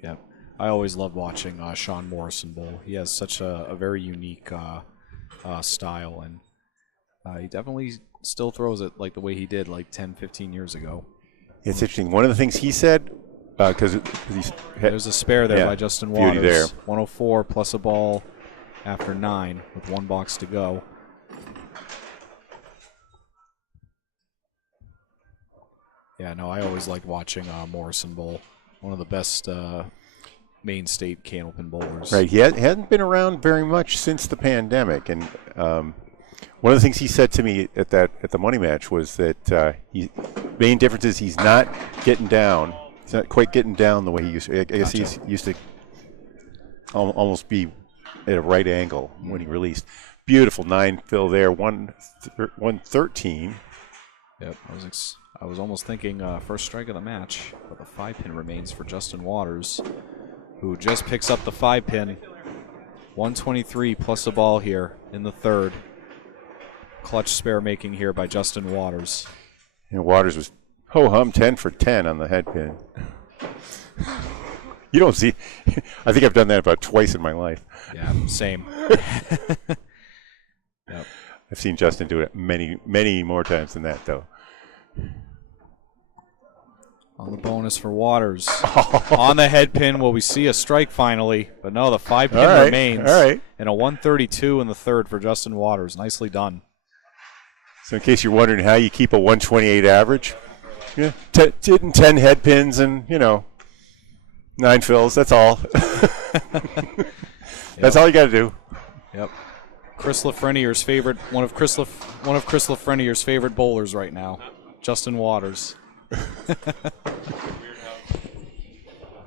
Yeah. I always love watching Sean Morrison bowl. He has such a very unique style, and he definitely still throws it like the way he did like 10, 15 years ago. It's interesting. One of the things he said, because there's a spare there by Justin Waters. Beauty there. 104 plus a ball after 9 with 1 box to go. Yeah, no, I always liked watching Morrison bowl. One of the best Maine State candlepin bowlers. Right, he hadn't been around very much since the pandemic, and one of the things he said to me at the Money Match was that main difference is he's not getting down. He's not quite getting down the way he used to. I guess he's used to almost be at a right angle when he released. Beautiful 9 fill there, 113. Yep, I was almost thinking first strike of the match, but the 5-pin remains for Justin Waters, who just picks up the 5-pin. 123 plus a ball here in the 3rd. Clutch spare making here by Justin Waters. And Waters was ho-hum 10 for 10 on the head pin. You don't see. I think I've done that about twice in my life. Yeah, same. Yep. I've seen Justin do it many, many more times than that, though. On the bonus for Waters. On the head pin, will we see a strike finally? But no, the 5-pin remains. All right. And a 132 in the 3rd for Justin Waters. Nicely done. So in case you're wondering how you keep a 128 average, 10 head pins and, 9 fills, that's all. That's all you got to do. Yep. Chris Lafrenier's favorite, one of Chris Lafrenier's favorite bowlers right now, Justin Waters.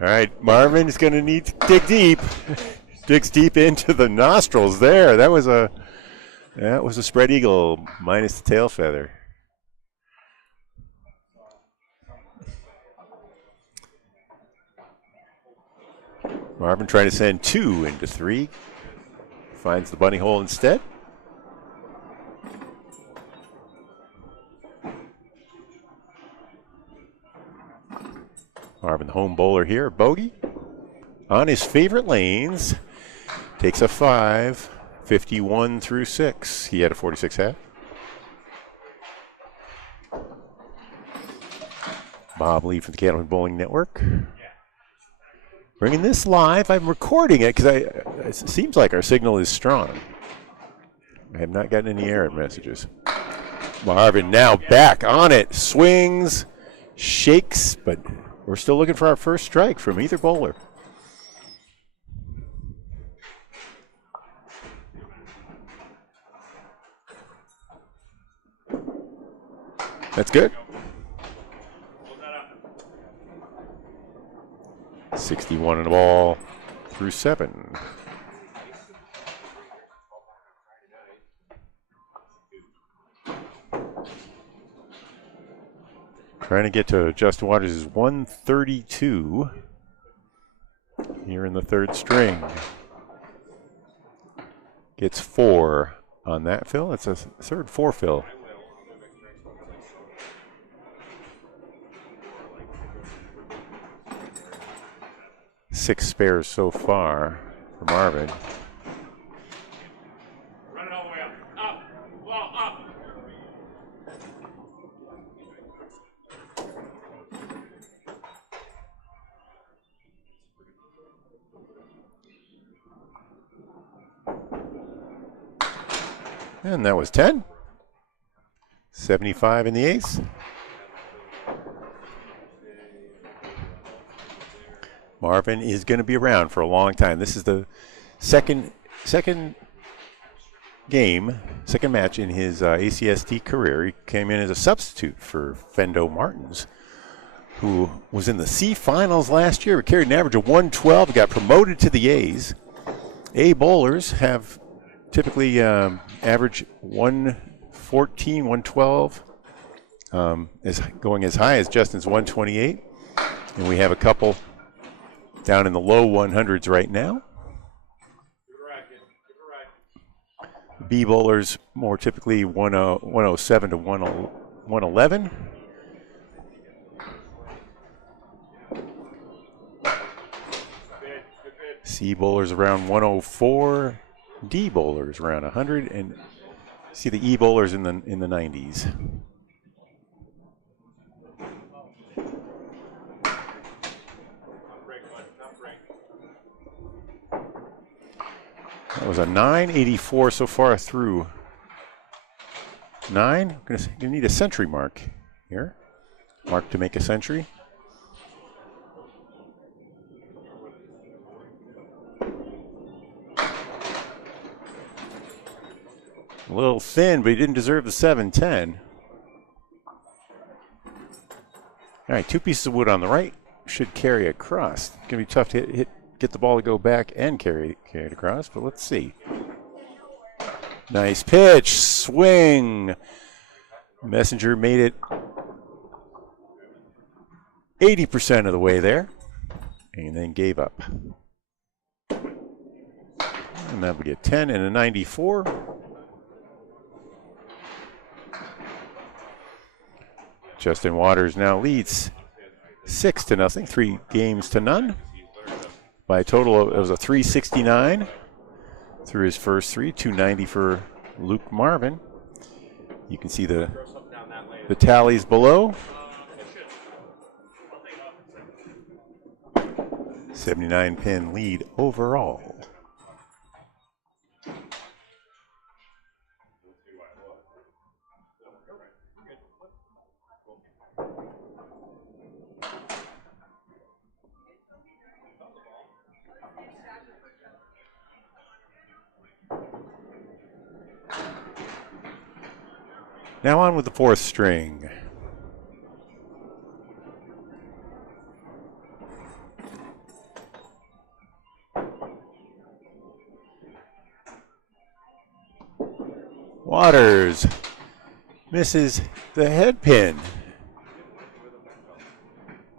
All right, Marvin is going to need to dig deep. Digs deep into the nostrils there. That was a spread eagle minus the tail feather. Marvin trying to send 2 into 3. Finds the bunny hole instead. Marvin, the home bowler here, bogey. On his favorite lanes. Takes a 5, 51 through 6. He had a 46 half. Bob Lee from the Candlepin Bowling Network. Bringing this live. I'm recording it because it seems like our signal is strong. I have not gotten any error messages. Marvin now back on it. Swings, shakes, but we're still looking for our first strike from either bowler. That's good. 61 in the ball through 7. Trying to get to Justin Waters is 132 here in the third string. Gets 4 on that fill. That's a third 4 fill. Six spares so far for Marvin. Run it all the way up. Up. Well, up. And that was 10. 75 in the ace. Marvin is going to be around for a long time. This is the second match in his ACST career. He came in as a substitute for Fendo Martins, who was in the C finals last year. He carried an average of 112. Got promoted to the A's. A bowlers have typically average 114, 112, is going as high as Justin's 128. And we have a couple down in the low 100s right now. B bowlers more typically 107 to 111. C bowlers around 104. D bowlers around 100, and see the E bowlers in the 90s. That was a 984 so far through 9. Gonna need a century mark here. Mark to make a century. A little thin, but he didn't deserve the 710. All right, 2 pieces of wood on the right should carry across. It's gonna be tough to get the ball to go back and carry it across, but let's see. Nice pitch, swing. Messenger made it 80% of the way there, and then gave up. And that would get 10 and a 94. Justin Waters now leads 6-0, 3 games to none. By a total of, it was a 369 through his first 3, 290 for Luke Marvin. You can see the tallies below. 79 pin lead overall. Now on with the 4th string. Waters misses the head pin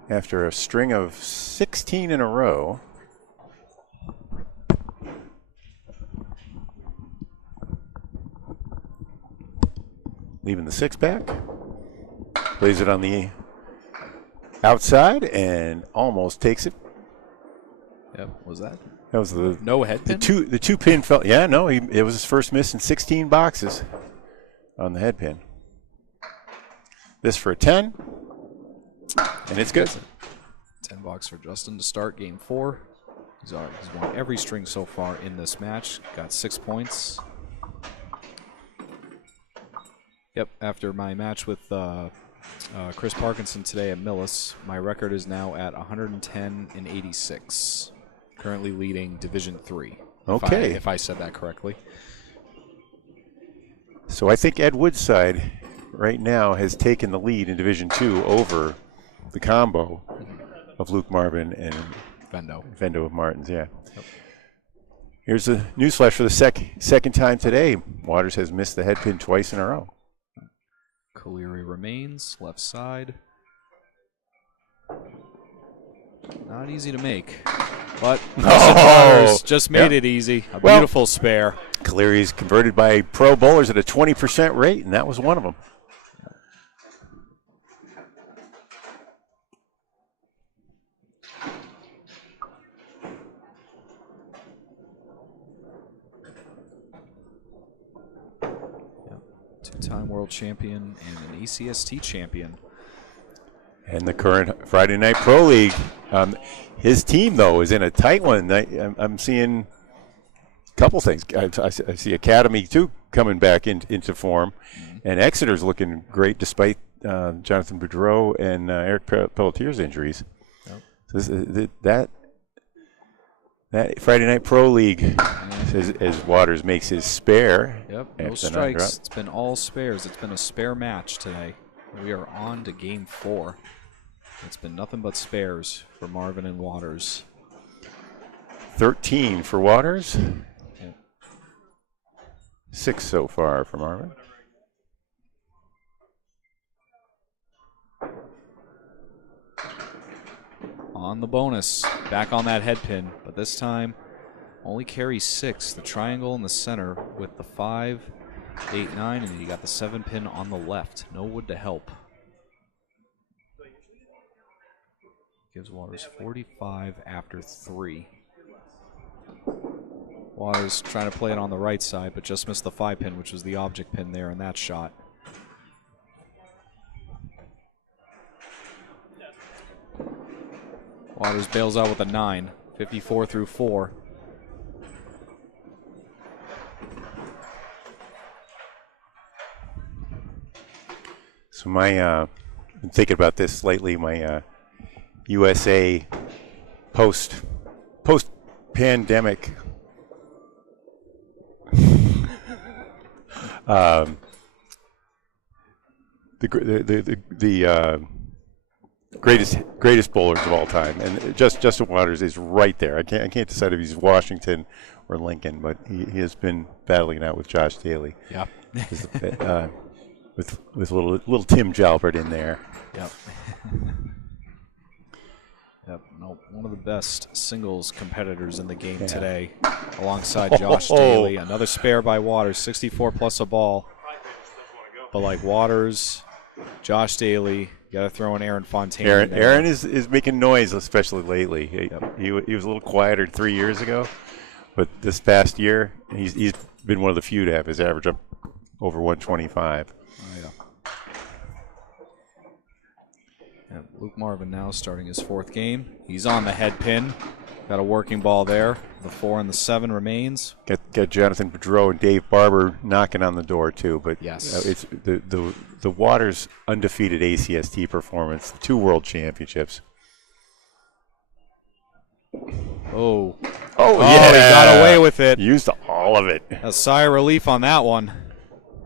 after a string of 16 in a row. Leaving the 6-pack. Plays it on the outside and almost takes it. Yep, what was that? That was the no head pin? The two pin fell. Yeah, no, it was his first miss in 16 boxes on the head pin. This for a 10, and it's good. 10 bucks for Justin to start game 4. He's won every string so far in this match. Got 6 points. Yep, after my match with Chris Parkinson today at Millis, my record is now at 110 and 86. Currently leading Division 3. Okay. If I said that correctly. So I think Ed Woodside right now has taken the lead in Division 2 over the combo of Luke Marvin and Fendo Martins, yeah. Yep. Here's the newsflash for the second time today. Waters has missed the head pin twice in a row. Caleri remains, left side. Not easy to make. But Waters just made it easy. A beautiful spare. Cleary's converted by pro bowlers at a 20% rate, and that was one of them. Two-time world champion and an ACST champion. And the current Friday Nite Pro League. His team, though, is in a tight one. I'm seeing a couple things. I see Academy, too, coming back into form. And Exeter's looking great despite Jonathan Boudreau and Eric Pelletier's injuries. Yep. So that Friday Nite Pro League, as Waters makes his spare. Yep, no strikes. It's been all spares. It's been a spare match today. We are on to game 4. It's been nothing but spares for Marvin and Waters. 13 for Waters. Yep. 6 so far for Marvin. On the bonus, back on that head pin, but this time only carries 6. The triangle in the center with the 5, 8, 9, and then you got the 7 pin on the left. No wood to help. Gives Waters 45 after 3. Waters trying to play it on the right side, but just missed the 5 pin, which was the object pin there in that shot. Waters bails out with a 9, 54 through 4. So I'm thinking about this lately. My USA post-pandemic the greatest bowlers of all time, and Justin Waters is right there. I can't decide if he's Washington or Lincoln, but he has been battling it out with Josh Daly. Yeah. with little Tim Jalbert in there. Yep. Yep. No, one of the best singles competitors in the game today, alongside Josh Daly. Another spare by Waters, 64 plus a ball. But like Waters, Josh Daly, got to throw in Aaron Fontaine. Aaron is making noise, especially lately. He was a little quieter 3 years ago, but this past year he's been one of the few to have his average up over 125. Oh, yeah. And Luke Marvin now starting his 4th game. He's on the head pin. Got a working ball there. The 4 and the 7 remains. Got Jonathan Boudreau and Dave Barber knocking on the door too. But yes, it's the Waters undefeated ACST performance, 2 world championships. Oh, yeah! He got away with it. Used all of it. A sigh of relief on that one.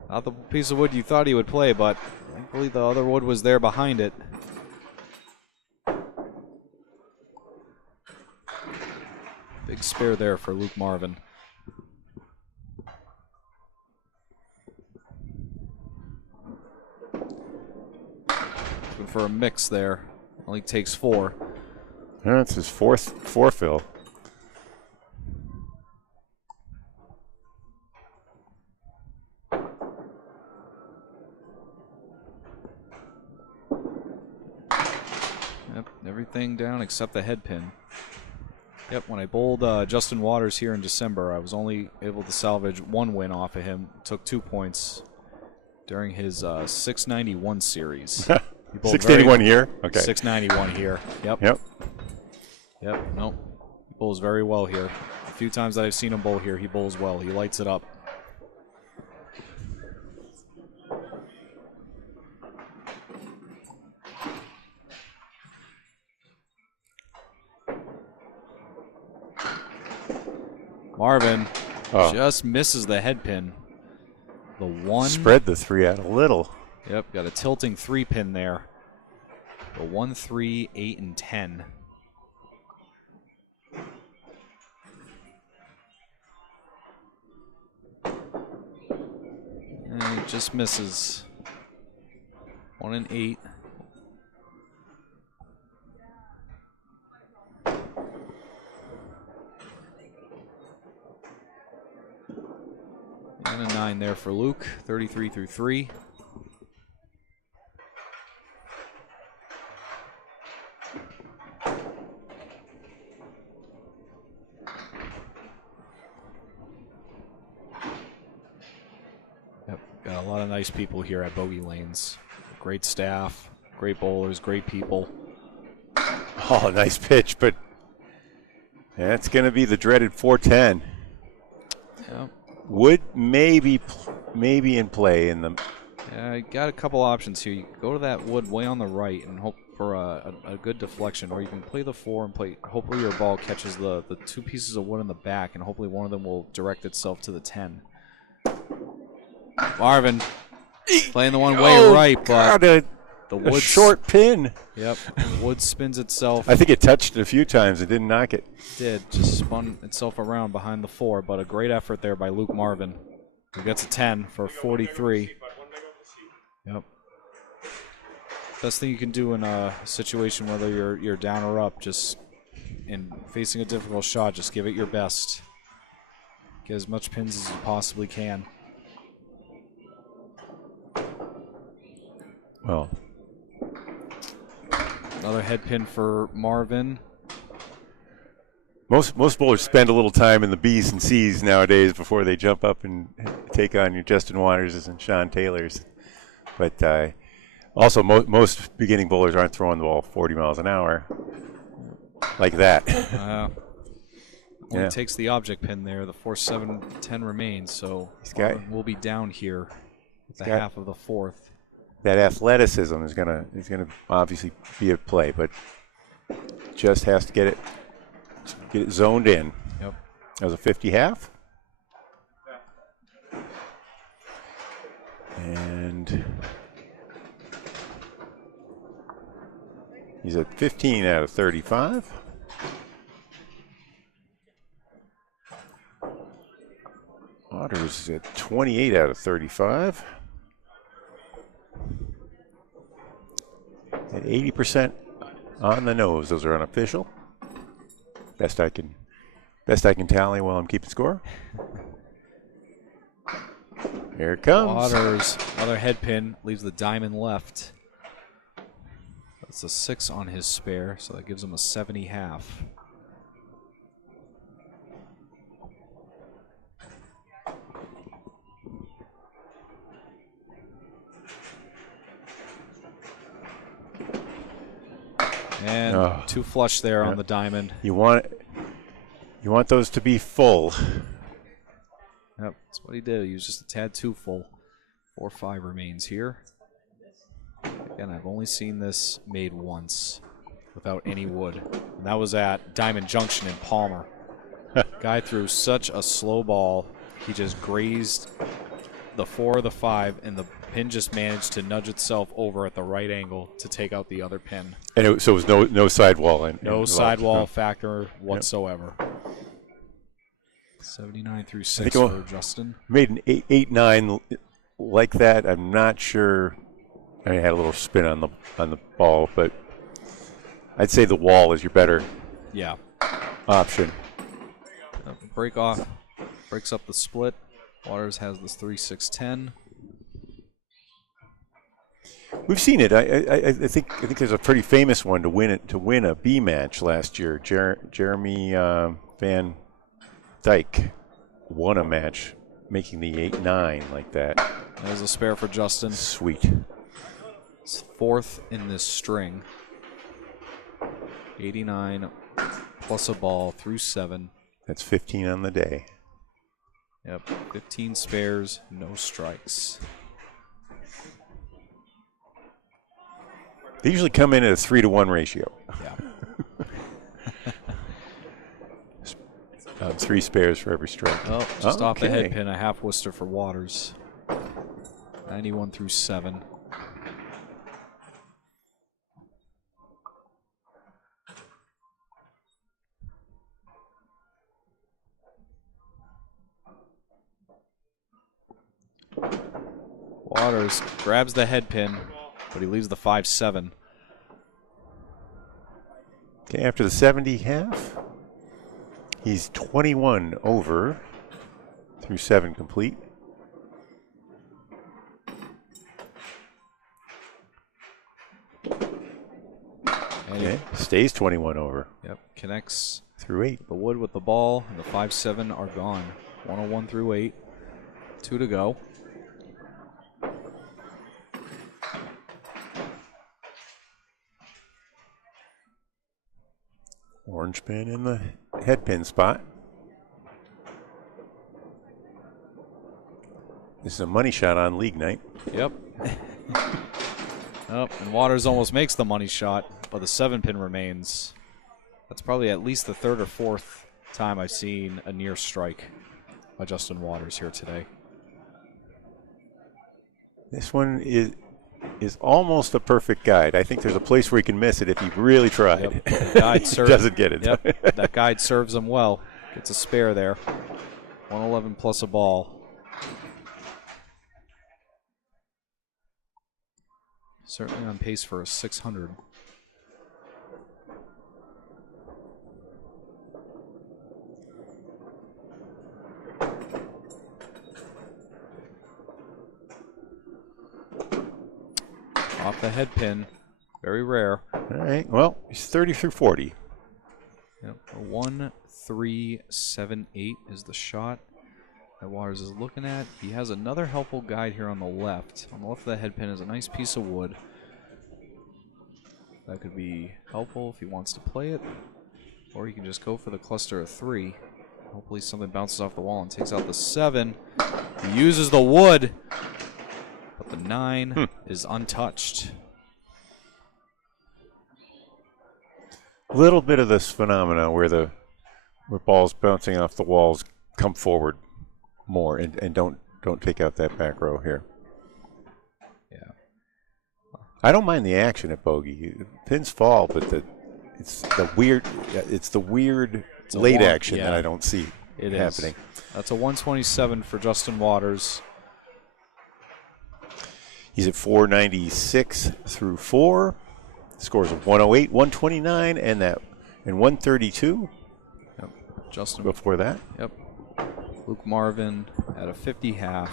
Not the piece of wood you thought he would play, but thankfully the other wood was there behind it. Big spare there for Luke Marvin. Looking for a mix there. Only takes 4. That's his fourth fill. Yep, everything down except the head pin. Yep, when I bowled Justin Waters here in December, I was only able to salvage 1 win off of him. Took 2 points during his 691 series. 691 here? Okay. 691 here. Yep. Nope. He bowls very well here. A few times that I've seen him bowl here, he bowls well. He lights it up. Marvin just misses the head pin. The 1. Spread the 3 out a little. Yep, got a tilting 3 pin there. The 1, 3, 8, and 10. And he just misses. 1 and 8. 39 there for Luke, 33 through 3. Yep, got a lot of nice people here at Bogey Lanes. Great staff, great bowlers, great people. Oh, nice pitch, but that's going to be the dreaded 410. Yep. Wood maybe in play in the. Yeah, you got a couple options here. You can go to that wood way on the right and hope for a good deflection, or you can play the 4 and play. Hopefully your ball catches the 2 pieces of wood in the back, and hopefully one of them will direct itself to the 10. Marvin playing the one way right, but God, the a wood short pin. Yep, the wood spins itself. I think it touched it a few times. It didn't knock it. Did just spun itself around behind the 4, but a great effort there by Luke Marvin, who gets a 10 for 43. Yep. Best thing you can do in a situation whether you're down or up, just in facing a difficult shot, just give it your best. Get as much pins as you possibly can. Well, another head pin for Marvin. Most bowlers spend a little time in the B's and C's nowadays before they jump up and take on your Justin Waterses and Sean Taylors. But also, most beginning bowlers aren't throwing the ball 40 miles an hour like that. Only takes the object pin there. The 4, 7, 10 remains, so we'll be down here at the half of the 4th. That athleticism is gonna obviously be at play, but just has to get it zoned in. Yep. That was a 50 half. And he's at 15 out of 35. Waters is at 28 out of 35. At 80% on the nose. Those are unofficial. Best I can tally while I'm keeping score. Here it comes. Waters, another head pin, leaves the diamond left. That's a 6 on his spare, so that gives him a 70 half. And 2 flush there on the diamond. You want those to be full. Yep, that's what he did. He was just a tad too full. 4, 5 remains here. Again, I've only seen this made once without any wood. And that was at Diamond Junction in Palmer. Guy threw such a slow ball. He just grazed the 4 or the 5, and the pin just managed to nudge itself over at the right angle to take out the other pin. And so it was no sidewall. No sidewall factor whatsoever. Yep. 79 through 6 for Justin. Made an 8-9 like that. I'm not sure. I had a little spin on the ball, but I'd say the wall is your better option. Breaks up the split. Waters has this 3-6-10. We've seen it. I think there's a pretty famous one to win a B match last year. Jeremy Van Dyke won a match making the 8-9 like that. There's a spare for Justin. Sweet. It's 4th in this string. 89 plus a ball through 7. That's 15 on the day. Yep, 15 spares, no strikes. They usually come in at a 3-to-1 ratio. Yeah. 3 spares for every strike. Oh, just off the head pin, a half Worcester for Waters. 91 through 7. Waters grabs the head pin, but he leaves the 5-7. Okay, after the 70 half, he's 21 over through 7 complete. Okay, stays 21 over. Yep, connects Through 8. the wood with the ball, and the 5-7 are gone. 101 through 8. 2 to go. Orange pin in the head pin spot. This is a money shot on league night. Yep. Oh, and Waters almost makes the money shot, but the 7-pin remains. That's probably at least the 3rd or 4th time I've seen a near strike by Justin Waters here today. This one is almost a perfect guide. I think there's a place where he can miss it if he really tried. Yep. The guide Doesn't get it. Yep. That guide serves him well. Gets a spare there. 111 plus a ball. Certainly on pace for a 600. Off the head pin. Very rare. All right. Well, he's 30 through 40. Yep. A 1, 3, 7, 8 is the shot that Waters is looking at. He has another helpful guide here on the left. On the left of the head pin is a nice piece of wood. That could be helpful if he wants to play it. Or he can just go for the cluster of 3. Hopefully something bounces off the wall and takes out the 7. He uses the wood, but the 9 is untouched. A little bit of this phenomena where balls bouncing off the walls come forward more and don't take out that back row here. Yeah. I don't mind the action at bogey. Pins fall, but it's the weird late action that I don't see happening. That's a 127 for Justin Waters. He's at 496 through 4. Scores of 108, 129, and 132. Yep. Justin before that. Yep. Luke Marvin at a 50 half,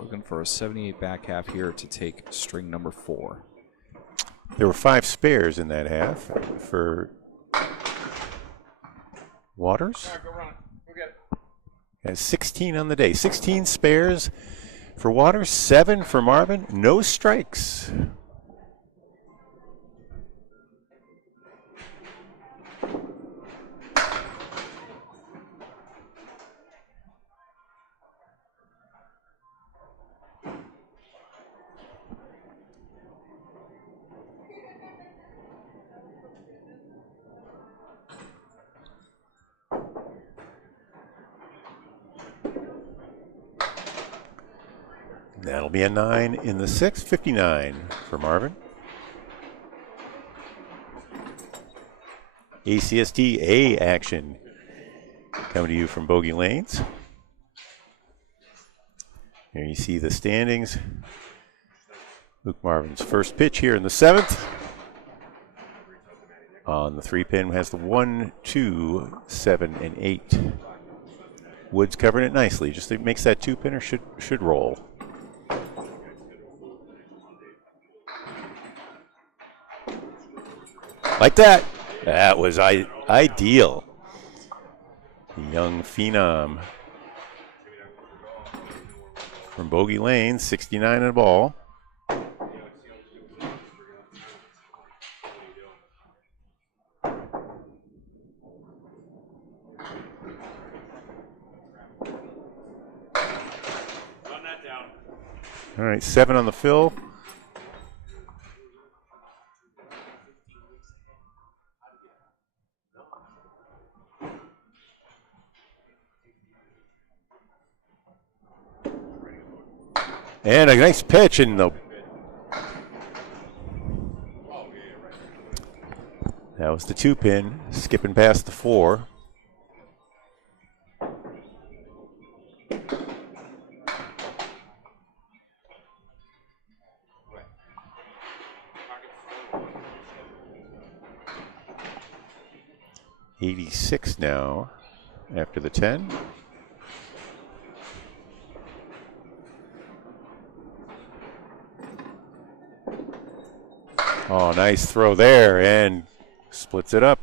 looking for a 78 back half here to take string number 4. There were 5 spares in that half for Waters. Go run. Go get it. Has 16 on the day. 16 spares for Waters, 7 for Marvin. No strikes. That'll be a 9 in the 6th, 59 for Marvin. ACST A action coming to you from Bogey Lanes. Here you see the standings. Luke Marvin's first pitch here in the 7th. On the 3-pin has the 1, 2, 7, and 8. Wood's covering it nicely. Just makes that 2-pinner should roll. Like that. That was ideal. The young phenom from Bogey Lanes, 69 in a ball. All right, 7 on the fill. And a nice pitch in the. That was the 2-pin, skipping past the 4. $86 now after the 10. Oh, nice throw there, and Splits it up.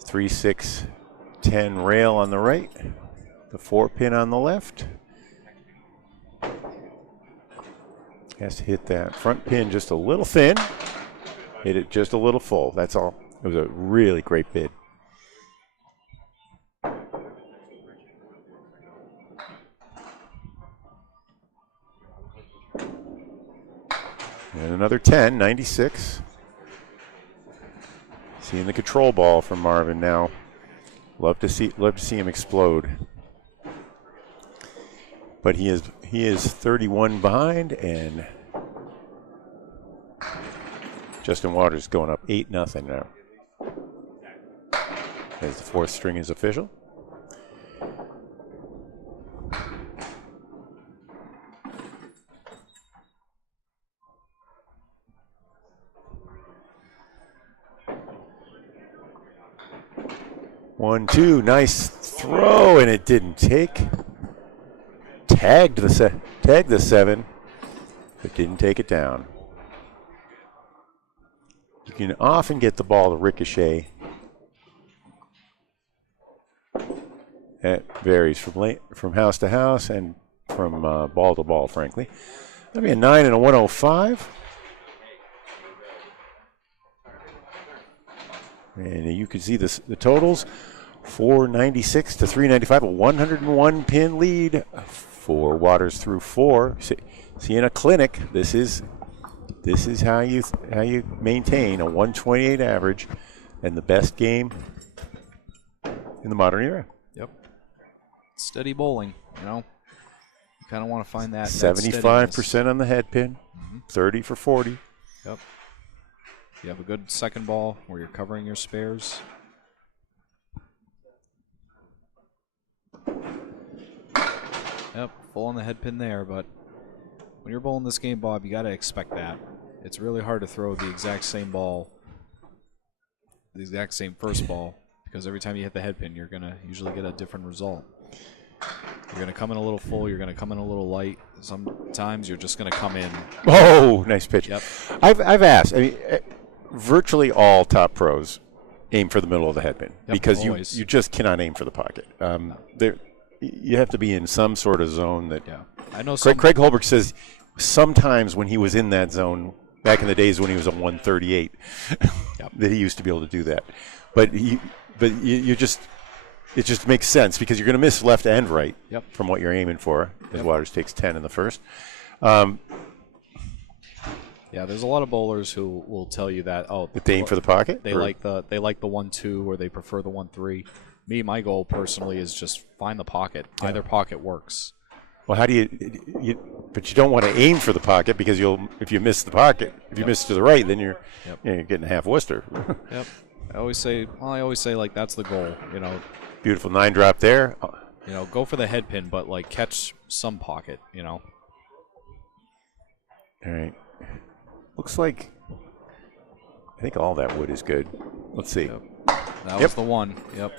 Three, 6, 10 rail on the right. The 4-pin on the left. Has to hit that front pin just a little thin. Hit it just a little full. That's all. It was a really great bid. And another 10, 96. Seeing the control ball from Marvin now. Love to see him explode. But he is 31 behind, and Justin Waters going up 8-0 now. As the fourth string is official. One, two, nice throw, and it didn't take. Tagged the 7, but didn't take it down. You can often get the ball to ricochet. That varies from house to house and from ball to ball, frankly. That'd be a 9 and a 105. And you can see the totals. 496 to 395, a 101 pin lead for Waters through 4. See, in a clinic, this is how you maintain a 128 average and the best game in the modern era. Yep. Steady bowling, you know. You kind of want to find that 75% on the head pin, 30 for 40. Yep. You have a good second ball where you're covering your spares. Yep, full on the head pin there, but when you're bowling this game, Bob, you got to expect that. It's really hard to throw the exact same ball, the exact same first ball, because every time you hit the head pin, you're going to usually get a different result. You're going to come in a little full, you're going to come in a little light. Sometimes you're just going to come in. Oh, nice pitch. Yep. I've asked, I mean, virtually all top pros aim for the middle of the head pin, because you just cannot aim for the pocket. You have to be in some sort of zone that. Yeah, I know. Craig Holbrook says sometimes when he was in that zone back in the days when he was a 138, that he used to be able to do that. But you just it just makes sense because you're going to miss left and right from what you're aiming for. As Waters takes 10 in the first. Yeah, there's a lot of bowlers who will tell you that if they aim for the pocket, they like the 1-2 or they prefer the 1-3. Me, my goal personally is just find the pocket. Yeah. Either pocket works. Well, how do you? But you don't want to aim for the pocket because if you miss the pocket, if you miss to the right, then you're getting a half Worcester. Yep. I always say like that's the goal. You know. Beautiful 9 drop there. You know, go for the head pin, but like catch some pocket. You know. All right. Looks like I think all that wood is good. Let's see. Yep. That was the one. Yep.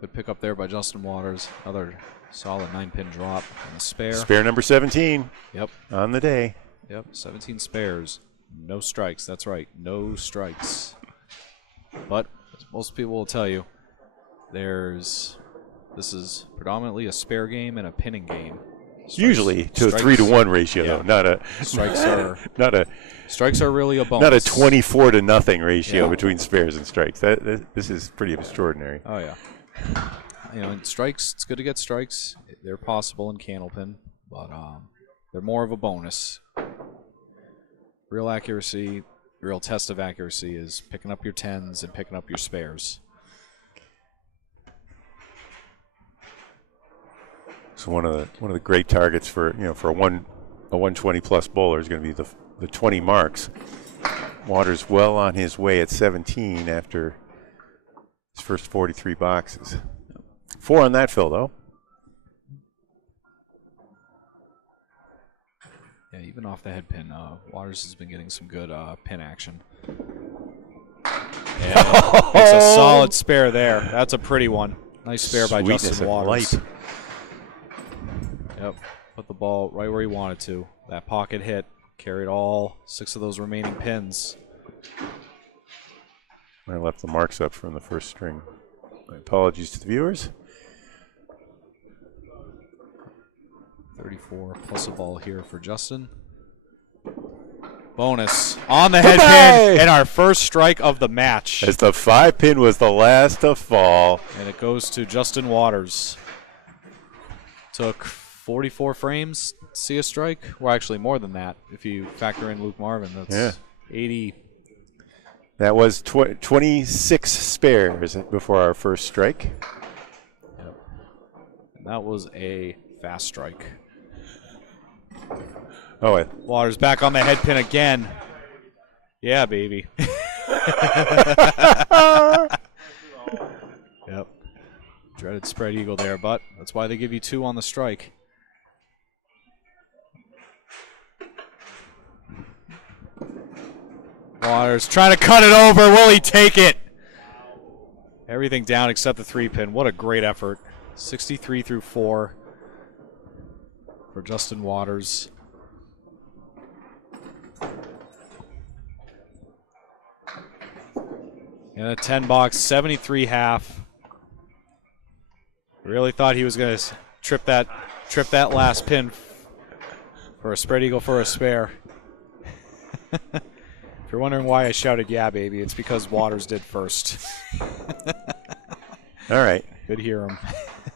Good pick up there by Justin Waters. Another solid 9-pin drop and a spare. Spare number 17. Yep. On the day. Yep. 17 spares. No strikes. That's right. No strikes. But as most people will tell you, this is predominantly a spare game and a pinning game. Usually to a 3-to-1 ratio, though. Not a strikes are really a bonus. Not a 24-to-0 ratio between spares and strikes. This is pretty extraordinary. Oh yeah. You know, in strikes, it's good to get strikes. They're possible in Candlepin, but they're more of a bonus. Real accuracy, real test of accuracy is picking up your 10s and picking up your spares. So one of the great targets for a 120 plus bowler is going to be the 20 marks. Waters well on his way at 17 after his first 43 boxes. 4 on that, Phil, though. Yeah, even off the head pin, Waters has been getting some good pin action. Yeah, it's a solid spare there. That's a pretty one. Nice spare by Justin Waters. Light. Yep. Put the ball right where he wanted to. That pocket hit. Carried all 6 of those remaining pins. I left the marks up from the first string. My apologies to the viewers. 34 plus a ball here for Justin. Bonus on the head pin, and our first strike of the match. As the 5-pin was the last to fall. And it goes to Justin Waters. Took 44 frames to see a strike. Well, actually more than that if you factor in Luke Marvin. That's 80. That was 26 spares before our first strike. Yep. And that was a fast strike. Oh, Waters back on the head pin again. Yeah, baby. Yep. Dreaded spread eagle there, but that's why they give you 2 on the strike. Waters trying to cut it over. Will he take it? Everything down except the 3-pin. What a great effort. 63 through 4 for Justin Waters. And a 10 box, 73 half. Really thought he was going to trip that last pin for a spread eagle for a spare. If you're wondering why I shouted, yeah, baby, it's because Waters did first. all right. Could hear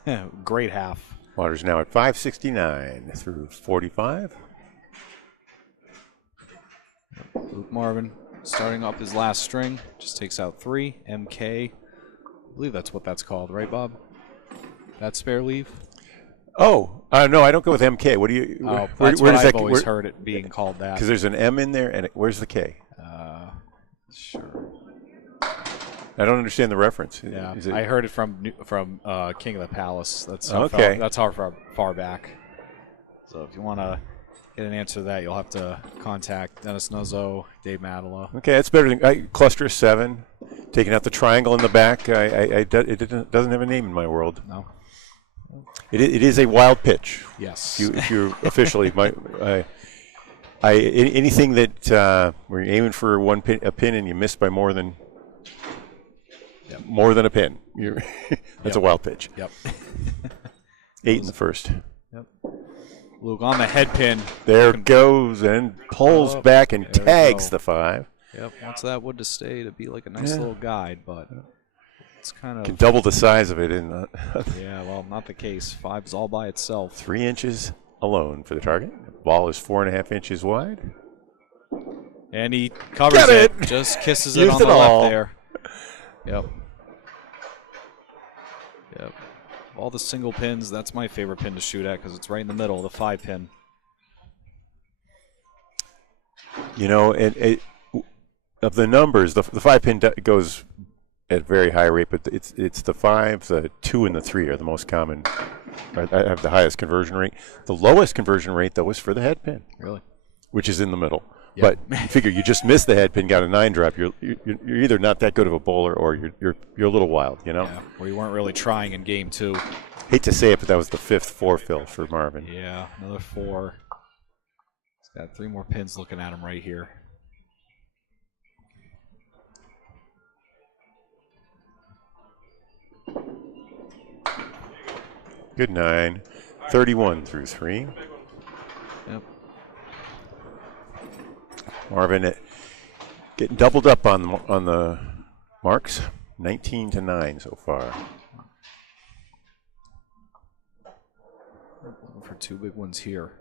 him. Great half. Waters now at 569 through 45. Luke Marvin starting up his last string. Just takes out 3. MK. I believe that's what that's called, right, Bob? That spare leave? Oh, no, I don't go with MK. What do you? Oh, where that's what does I've that? always heard it being called that. Because there's an M in there, and where's the K? Sure. I don't understand the reference. Yeah, Is it, I heard it from King of the Palace. That's how okay. That's how far back. So if you want to get an answer to that, you'll have to contact Dennis Nuzzo, Dave Madela. Okay, that's better than cluster 7. Taking out the triangle in the back. It doesn't have a name in my world. No. It is a wild pitch. Yes. If you officially anything that where you're aiming for a pin and you miss by more than a pin, that's a wild pitch. Yep. 8 in the first. Yep. Luke on the head pin. There it goes and pulls back and tags the 5. Yep. Wants that wood to stay to be like a nice little guide, but it's kind of can double the size of it in. Yeah, well, not the case. 5's all by itself. 3 inches alone for the target. The ball is 4.5 inches wide. And he covers it. Just kisses it on the left there. Yep. Yep. All the single pins, that's my favorite pin to shoot at because it's right in the middle, the 5-pin. You know, of the numbers, the 5-pin goes at a very high rate, but it's the 5, the 2, and the 3 are the most common. I have the highest conversion rate. The lowest conversion rate, though, is for the head pin. Really? Which is in the middle. Yep. But figure you just missed the head pin, got a 9 drop. You're either not that good of a bowler or you're a little wild, you know. Yeah. Or you weren't really trying in game 2. Hate to say it, but that was the 5th 4-fill for Marvin. Yeah, another 4. He's got 3 more pins looking at him right here. Good 9. 31 through 3. Yep. Marvin getting doubled up on the marks. 19 to 9 so far. Looking for 2 big ones here.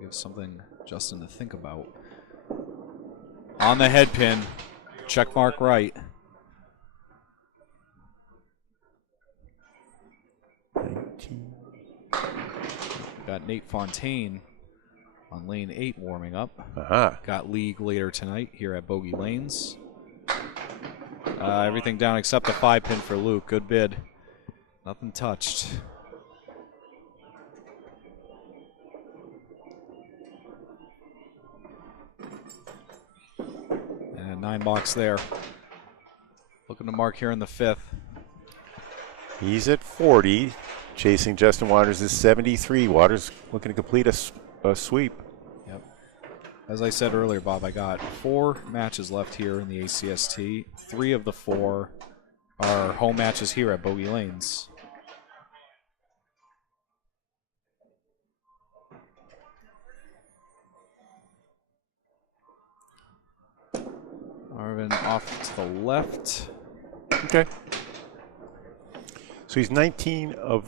Give something Justin to think about. On the head pin. Check mark right. 19. Got Nate Fontaine on lane 8 warming up. Aha. Got league later tonight here at Bogey Lanes. Everything down except the 5-pin for Luke. Good bid. Nothing touched. And 9 box there. Looking to mark here in the 5th. He's at 40. Chasing Justin Waters is 73. Waters looking to complete a sweep. Yep. As I said earlier, Bob, I got 4 matches left here in the ACST. 3 of the 4 are home matches here at Bogey Lanes. Marvin off to the left. Okay. So he's 19 of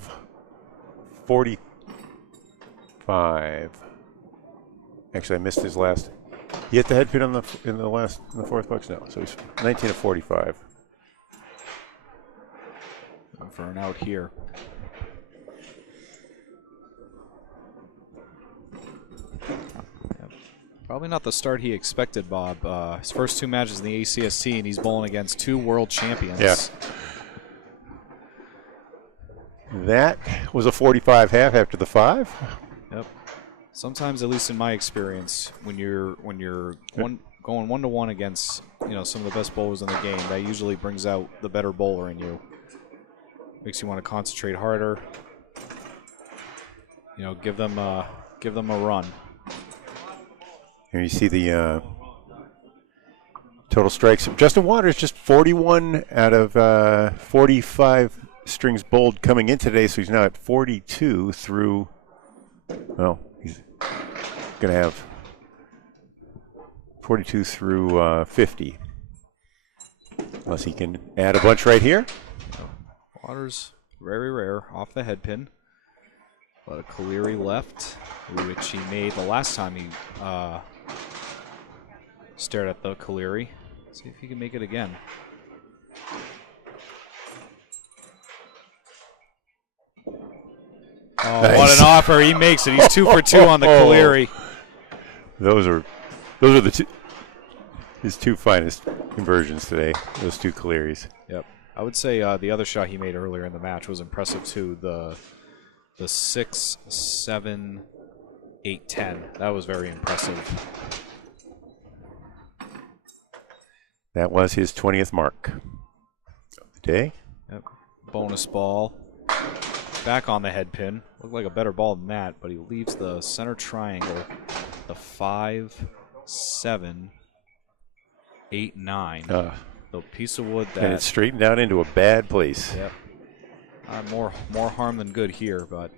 45. Actually, I missed his last. He hit the head pin in the fourth box. No, so he's 19 of 45. Going for an out here. Yep. Probably not the start he expected, Bob. His first 2 matches in the ACST, and he's bowling against 2 world champions. Yeah. That was a 45 half after the 5. Yep. Sometimes, at least in my experience, when you're going 1-to-1 against some of the best bowlers in the game, that usually brings out the better bowler in you. Makes you want to concentrate harder. Give them a run. Here you see the total strikes. Justin Waters just 41 out of 45 strings bowled coming in today, so he's now at 42 through. Well, he's going to have 42 through 50, unless he can add a bunch right here. Waters, very rare, off the head pin. But a Caleri left, which he made the last time he stared at the Caleri. See if he can make it again. Oh, nice. What an offer. He makes it. He's 2 for 2 on the Caleri. Those are the his 2 finest conversions today, those 2 Caleris. Yep. I would say the other shot he made earlier in the match was impressive too. The 6, 7, 8, 10. That was very impressive. That was his 20th mark of the day. Yep. Bonus ball. Back on the head pin. Looked like a better ball than that, but he leaves the center triangle. The 5, 7, 8, 9. The piece of wood that. And it's straightened out into a bad place. Yep. More harm than good here, but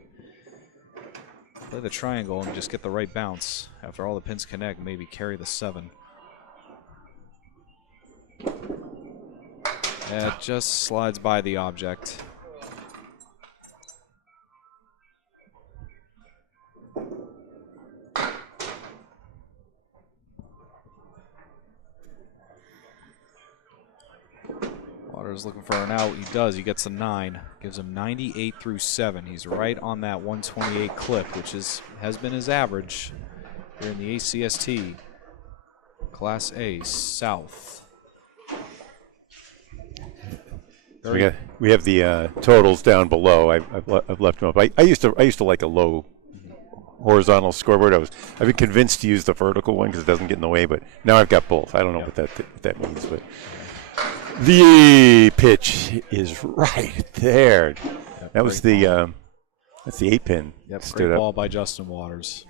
play the triangle and just get the right bounce. After all the pins connect, maybe carry the 7. It just slides by the object. Waters looking for an out. He does. He gets a 9. Gives him 98 through 7. He's right on that 128 clip, which has been his average here in the ACST Class A South. We have the totals down below. I've left them up. I used to like a low horizontal scoreboard. I've been convinced to use the vertical one because it doesn't get in the way, but now I've got both. I don't know what that means, but the pitch is right there. Yep, that was the that's the 8 pin. Yep, stood great up. ball by Justin Waters.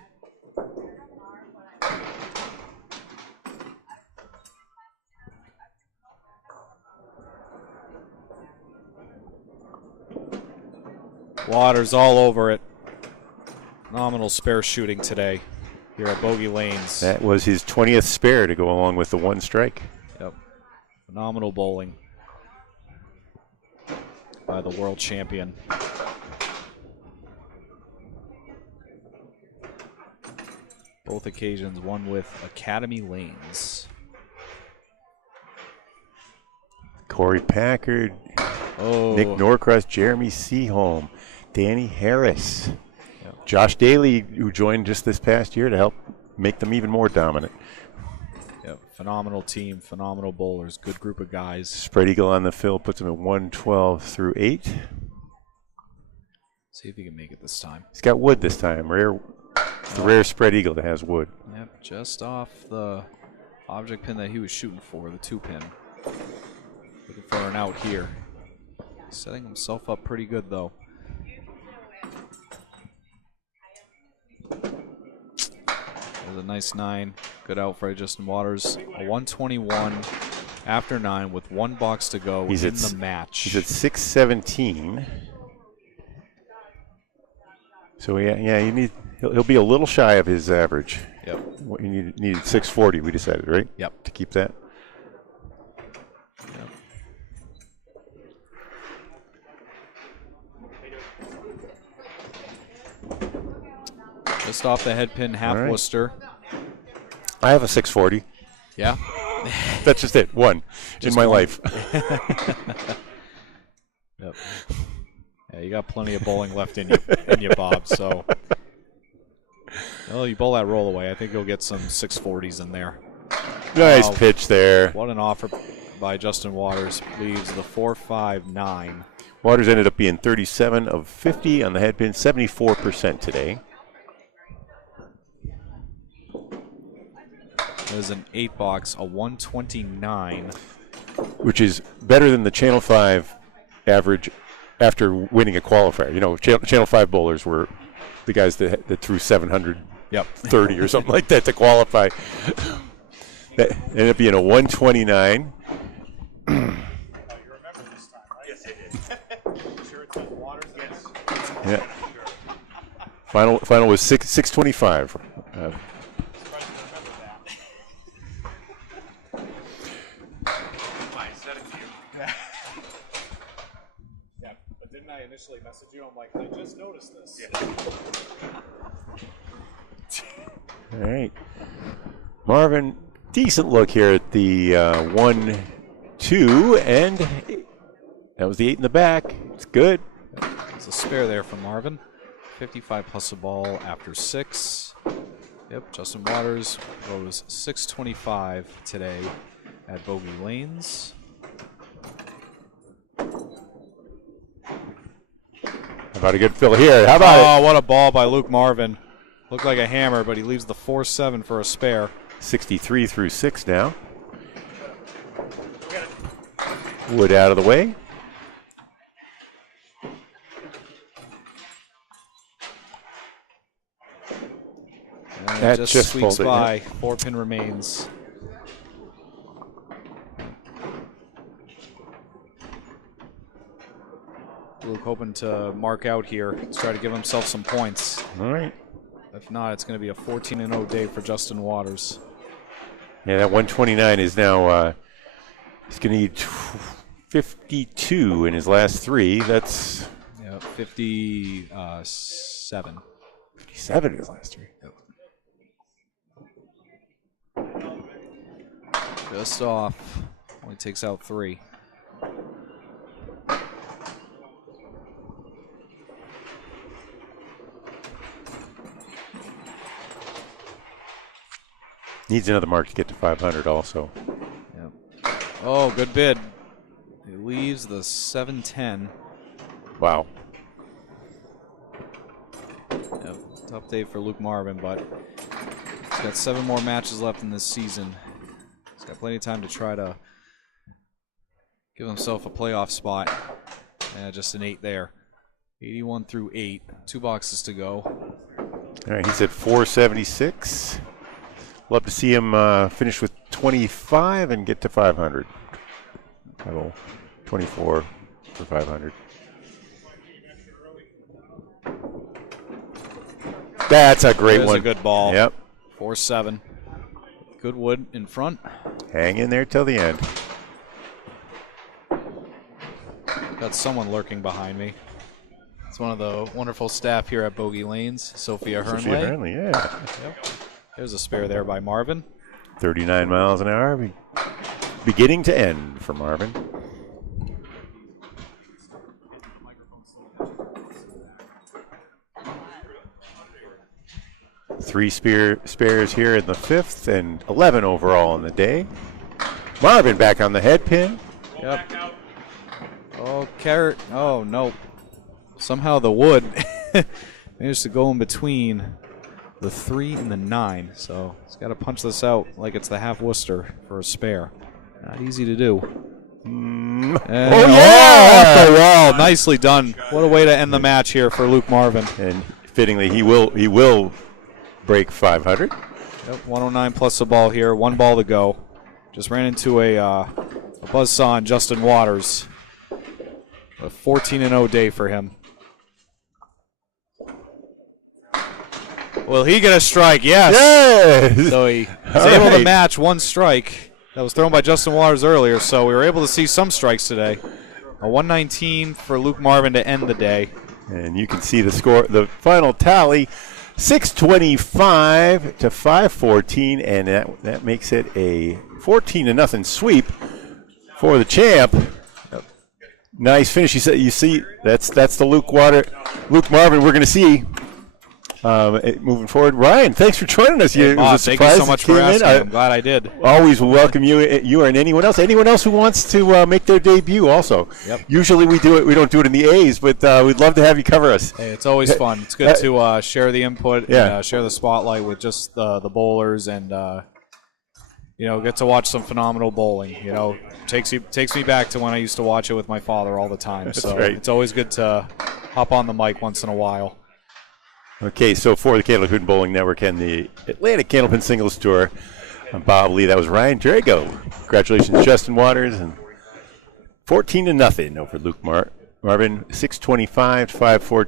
Waters all over it. Phenomenal spare shooting today here at Bogey Lanes. That was his 20th spare to go along with the 1 strike. Yep. Phenomenal bowling by the world champion. Both occasions, one with Academy Lanes. Corey Packard, Oh, Nick Norcross, Jeremy Seaholm, Danny Harris, Yep. Josh Daly, who joined just this past year to help make them even more dominant. Yep. Phenomenal team, phenomenal bowlers, good group of guys. Spread Eagle on the fill puts him at 112 through 8. See if he can make it this time. He's got wood this time. The rare Spread Eagle that has wood. Yep, just off the object pin that he was shooting for, the 2 pin. Looking for an out here. Setting himself up pretty good though. a nice 9. Good out for Justin Waters. A 121 after 9 with 1 box to go in the match. He's at 617. So he'll be a little shy of his average. Yep. You needed 640. We decided, right? Yep. To keep that. Yep. Just off the head pin, half Worcester. I have a 640. Yeah. That's just it. One in my life. Yep. Yeah, you got plenty of bowling left in you, Bob. So, well, you bowl that roll away. I think you'll get some 640s in there. Nice pitch there. What an offer by Justin Waters. Leaves the 4-5-9. Waters ended up being 37 of 50 on the head pin, 74% today. There's an 8 box, a 129. Which is better than the Channel 5 average after winning a qualifier. You know, Channel 5 bowlers were the guys that threw 730 or something like that to qualify. That ended up being a 129. Yeah. Final was 625. I initially messaged you, I'm like, I just noticed this. All right. Marvin, decent look here at the 1-2, and that was the 8 in the back. It's good. There's a spare there from Marvin. 55 plus a ball after 6. Yep, Justin Waters goes 625 today at Bogey Lanes. How about a good fill here? How about it? Oh, what a ball by Luke Marvin. Looked like a hammer, but he leaves the 4-7 for a spare. 63 through 6 now. Wood out of the way. And that just squeaks folded, by. yeah. 4 pin remains. Luke hoping to mark out here. Let's try to give himself some points. All right. If not, it's going to be a 14-0 day for Justin Waters. Yeah, that 129 is now, he's going to need 52 in his last 3. That's 57. 57 in his last 3. Yep. Just off. Only takes out 3. Needs another mark to get to 500 also. Yep. Oh, good bid. He leaves the 710. Wow. Yep. Tough day for Luke Marvin, but he's got 7 more matches left in this season. He's got plenty of time to try to give himself a playoff spot. Just an 8 there. 81 through 8. 2 boxes to go. All right, he's at 476. Love to see him finish with 25 and get to 500. 24 for 500. That's a great one. There's a good ball. Yep. 4-7. Good wood in front. Hang in there till the end. Got someone lurking behind me. It's one of the wonderful staff here at Bogey Lanes, Sophia Hernley. Sophia Hernley, yeah. Yep. There's a spare there by Marvin. 39 miles an hour. Beginning to end for Marvin. Three spares here in the 5th and 11 overall in the day. Marvin back on the head pin. Yep. Oh, carrot. Oh, no. Somehow the wood managed to go in between the 3 and the 9. So he's got to punch this out like it's the half Worcester for a spare. Not easy to do. Oh, off the wall. Nicely done. What a way to end the match here for Luke Marvin. And fittingly, he will break 500. Yep, 109 plus the ball here. 1 ball to go. Just ran into a buzzsaw on Justin Waters. A 14-0 day for him. Will he get a strike? Yes. Yes. So he was All able to right. match 1 strike that was thrown by Justin Waters earlier. So we were able to see some strikes today. A 119 for Luke Marvin to end the day. And you can see the score, the final tally, 625 to 514, and that makes it a 14-0 sweep for the champ. Nice finish. You see, that's the Luke Marvin we're going to see moving forward. Ryan, thanks for joining us. Hey, It was a Bob, thank you surprise so much that for came in. asking. I'm glad I did. Always welcome you and anyone else. Anyone else who wants to make their debut also. Yep. Usually we do it. We don't do it in the A's, but we'd love to have you cover us. Hey, it's always fun. It's good to share the input Yeah. and share the spotlight with just the bowlers and get to watch some phenomenal bowling. Takes me back to when I used to watch it with my father all the time. That's so right. it's always good to hop on the mic once in a while. Okay, so for the Candlepin Bowling Network and the Atlantic Candlepin Singles Tour, I'm Bob Lee. That was Ryan Drago. Congratulations, Justin Waters, and 14-0 over Luke Marvin. 625 to 514.